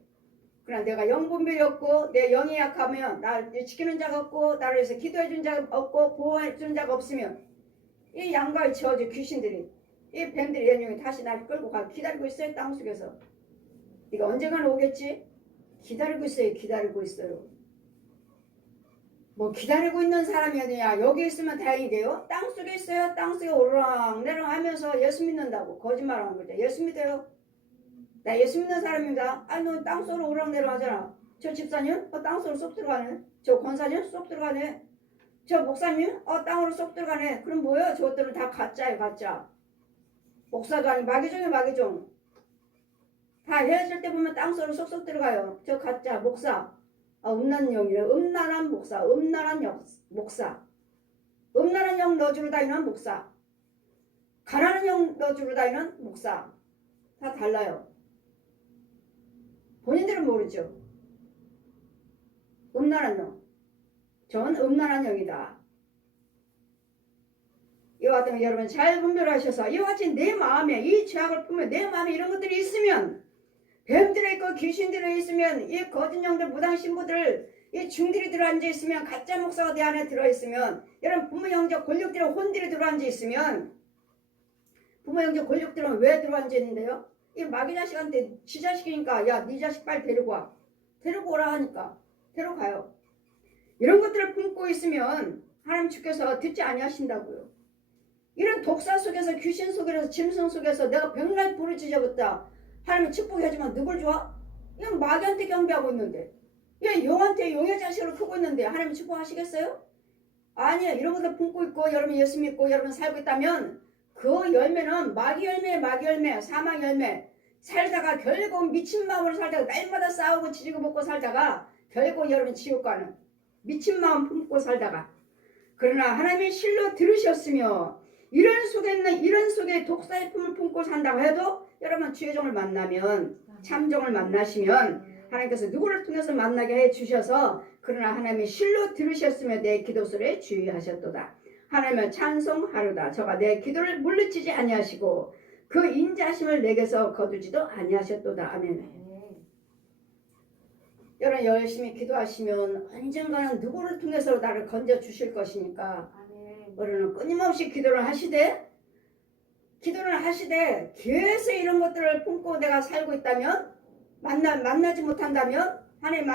그러나 내가 영분별이 없고 내 영이 약하면 나를 지키는 자가 없고 나를 위해서 기도해 준 자가 없고 보호해 준 자가 없으면 이 양과의 저주 귀신들이 이 뱀들이 연용이 다시 나를 끌고 가 기다리고 있어요. 땅속에서. 네가 언젠가는 오겠지? 기다리고 있어요. 뭐 기다리고 있는 사람이 어디냐? 여기 있으면 다행이게요. 땅속에 있어요. 땅속에 오르락내락 하면서 예수 믿는다고 거짓말하는 거죠. 예수 믿어요. 나 예수 믿는 사람입니다. 아니 너 땅속으로 오르락내락 하잖아. 저 집사님? 땅속으로 쏙 들어가네. 저 권사님? 쏙 들어가네. 저 목사님? 땅으로 쏙 들어가네. 그럼 뭐예요? 저것들은 다 가짜예요. 가짜. 목사도 아니 마귀종이에요. 마귀종. 다 헤어질 때 보면 땅속으로 쏙쏙 들어가요. 저 가짜 목사. 음란한 영이래요. 음란한 목사. 목사. 음란한 영 넣어주러 다니는 목사. 가난한 영 넣어주러 다니는 목사. 다 달라요. 본인들은 모르죠. 음란한 영. 전 음란한 영이다. 이와 같은 여러분 잘 분별하셔서 이와 같이 내 마음에 이 죄악을 품으면 내 마음에 이런 것들이 있으면 뱀들에 있고 귀신들에 있으면 이 거짓 영들 무당 신부들 이 중들이 들어앉아 있으면 가짜 목사가 내 안에 들어있으면 여러분 부모 형제 권력들의 혼들이 들어앉아 있으면 부모 형제 권력들은 왜 들어앉아 있는데요? 이 마귀 자식한테 지 자식이니까 야 네 자식 빨리 데리고 와. 데리고 오라 하니까 데려가요. 이런 것들을 품고 있으면 하나님 주께서 듣지 아니하신다고요. 이런 독사 속에서 귀신 속에서 짐승 속에서 내가 백날 부르짖어봤다. 하나님이 축복해주면 누굴 좋아? 이건 마귀한테 경배하고 있는데 얘 용한테 용의 자식으로 크고 있는데 하나님이 축복하시겠어요? 아니에요. 이런 것들 품고 있고 여러분 예수 믿고 여러분 살고 있다면 그 열매는 마귀 열매 사망 열매 살다가 결국 미친 마음으로 살다가 날마다 싸우고 지지고 먹고 살다가 결국 여러분 지옥 가는 미친 마음 품고 살다가 그러나 하나님의 실로 들으셨으며 이런 속에 독사의 품을 품고 산다고 해도 여러분 주의 종을 만나면 참종을 만나시면 하나님께서 누구를 통해서 만나게 해주셔서 그러나 하나님의 실로 들으셨으며 내 기도 소리에 주의하셨도다. 하나님을 찬송하로다. 저가 내 기도를 물리치지 아니하시고 그 인자심을 내게서 거두지도 아니하셨도다. 아멘. 여러분 열심히 기도하시면 언젠가는 누구를 통해서 나를 건져 주실 것이니까 여러분은 끊임없이 기도를 하시되 계속 이런 것들을 품고 내가 살고 있다면 만나지 못한다면 하나님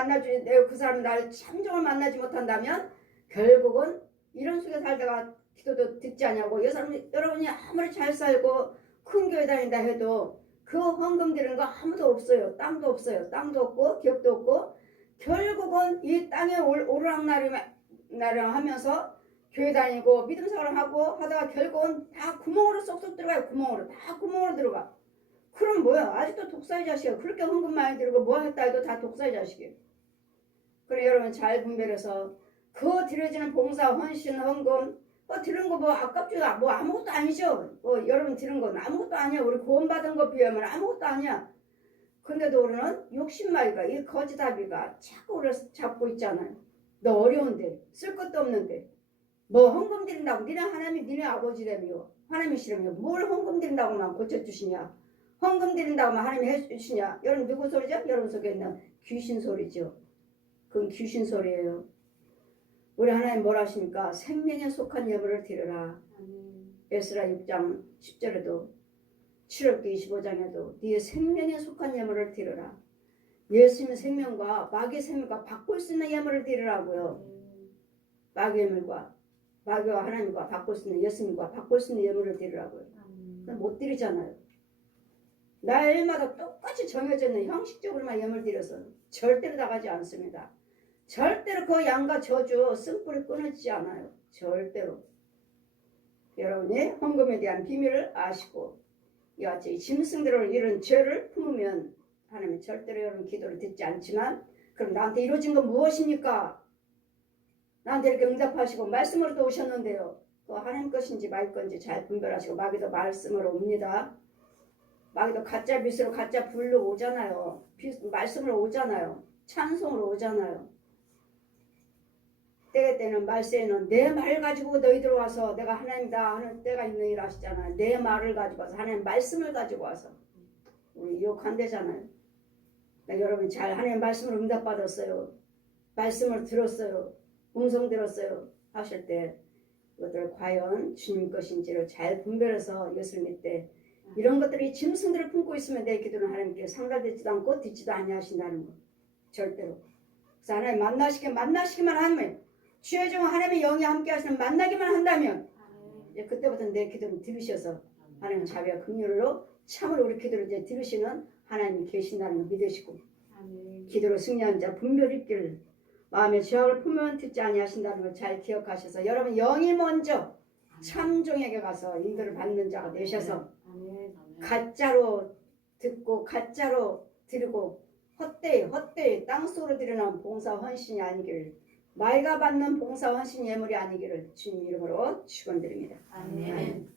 그 사람이 나를 참종을 만나지 못한다면 결국은 이런 속에 살다가 기도도 듣지 않냐고. 여러분이 아무리 잘 살고 큰 교회 다닌다 해도 그 헌금 드리는 거 아무도 없어요. 땅도 없어요. 땅도 없고 기업도 없고 결국은 이 땅에 오르락나르락 하면서 교회 다니고 믿음 생활하고 하다가 결국은 다 구멍으로 쏙쏙 들어가요. 구멍으로 다 구멍으로 들어가. 그럼 뭐야? 아직도 독사의 자식이야. 그렇게 헌금 많이 들고 뭐 했다 해도 다 독사의 자식이에요. 그래 여러분 잘 분별해서 그 드려지는 봉사, 헌신, 헌금 들은 거 뭐 아깝죠? 뭐 아무것도 아니죠. 뭐 여러분 들은 건 아무것도 아니야. 우리 구원받은 거 비하면 아무것도 아니야. 근데도 우리는 욕심마이가 이 거지다비가 자꾸 우리를 잡고 있잖아요. 너 어려운데 쓸 것도 없는데 뭐 헌금 드린다고 니네 하나님이 니네 아버지라며 하나님이 싫으며 뭘 헌금 드린다고만 고쳐주시냐. 헌금 드린다고만 하나님이 해주시냐. 여러분 누구 소리죠? 여러분 속에 있는 귀신 소리죠. 그건 귀신 소리예요. 우리 하나님 뭐라 하십니까? 생명에 속한 예물을 드려라. 에스라 6장 10절에도 7월기 25장에도 네 생명에 속한 예물을 드려라. 예수님의 생명과 마귀의 생명과 바꿀 수 있는 예물을 드리라고요. 마귀의 예물과 마귀와 하나님과 바꿀 수 있는 예수님과 바꿀 수 있는 예물을 드리라고요. 못 드리잖아요. 날마다 똑같이 정해져 있는 형식적으로만 예물 드려서 절대로 나가지 않습니다. 절대로 그 양과 저주 쓴뿌리 끊어지지 않아요. 절대로. 여러분이 헌금에 대한 비밀을 아시고 이와 같이 짐승들을 이런 죄를 품으면 하나님은 절대로 여러분 기도를 듣지 않지만 그럼 나한테 이루어진 건 무엇입니까? 나한테 이렇게 응답하시고 말씀으로도 오셨는데요. 그 하나님 것인지 마귀 건지 잘 분별하시고 마귀도 말씀으로 옵니다. 마귀도 가짜 빛으로 가짜 불로 오잖아요. 말씀으로 오잖아요. 찬송으로 오잖아요. 때는 말세에는 내 말 가지고 너희들 와서 내가 하나님이다 하는 때가 있느니라 하시잖아요. 내 말을 가지고 와서 하나님 말씀을 가지고 와서 우리 욕한대잖아요. 그러니까 여러분 잘 하나님 말씀을 응답받았어요. 말씀을 들었어요. 음성 들었어요. 하실 때 이것들 과연 주님 것인지를 잘 분별해서 이것을 믿되 이런 것들이 짐승들을 품고 있으면 내 기도는 하나님께 상달되지도 않고 듣지도 아니하신다는 것. 절대로. 그래서 하나님 만나시기만 하면 주의 종 하나님의 영이 함께 하시는 만나기만 한다면 이제 그때부터 내 기도를 들으셔서 하나님 자비와 긍휼로 참으로 우리 기도를 이제 들으시는 하나님이 계신다는 걸 믿으시고 기도로 승리한 자 분별 있기를 마음의 죄악을 품으면 듣지 아니하신다는 걸 잘 기억하셔서 여러분 영이 먼저 참종에게 가서 인도를 받는 자가 되셔서 가짜로 듣고 가짜로 드리고 헛되이 땅속으로 드리는 봉사 헌신이 아니기를 마이가 받는 봉사 헌신 예물이 아니기를 주님 이름으로 축원드립니다. 아멘.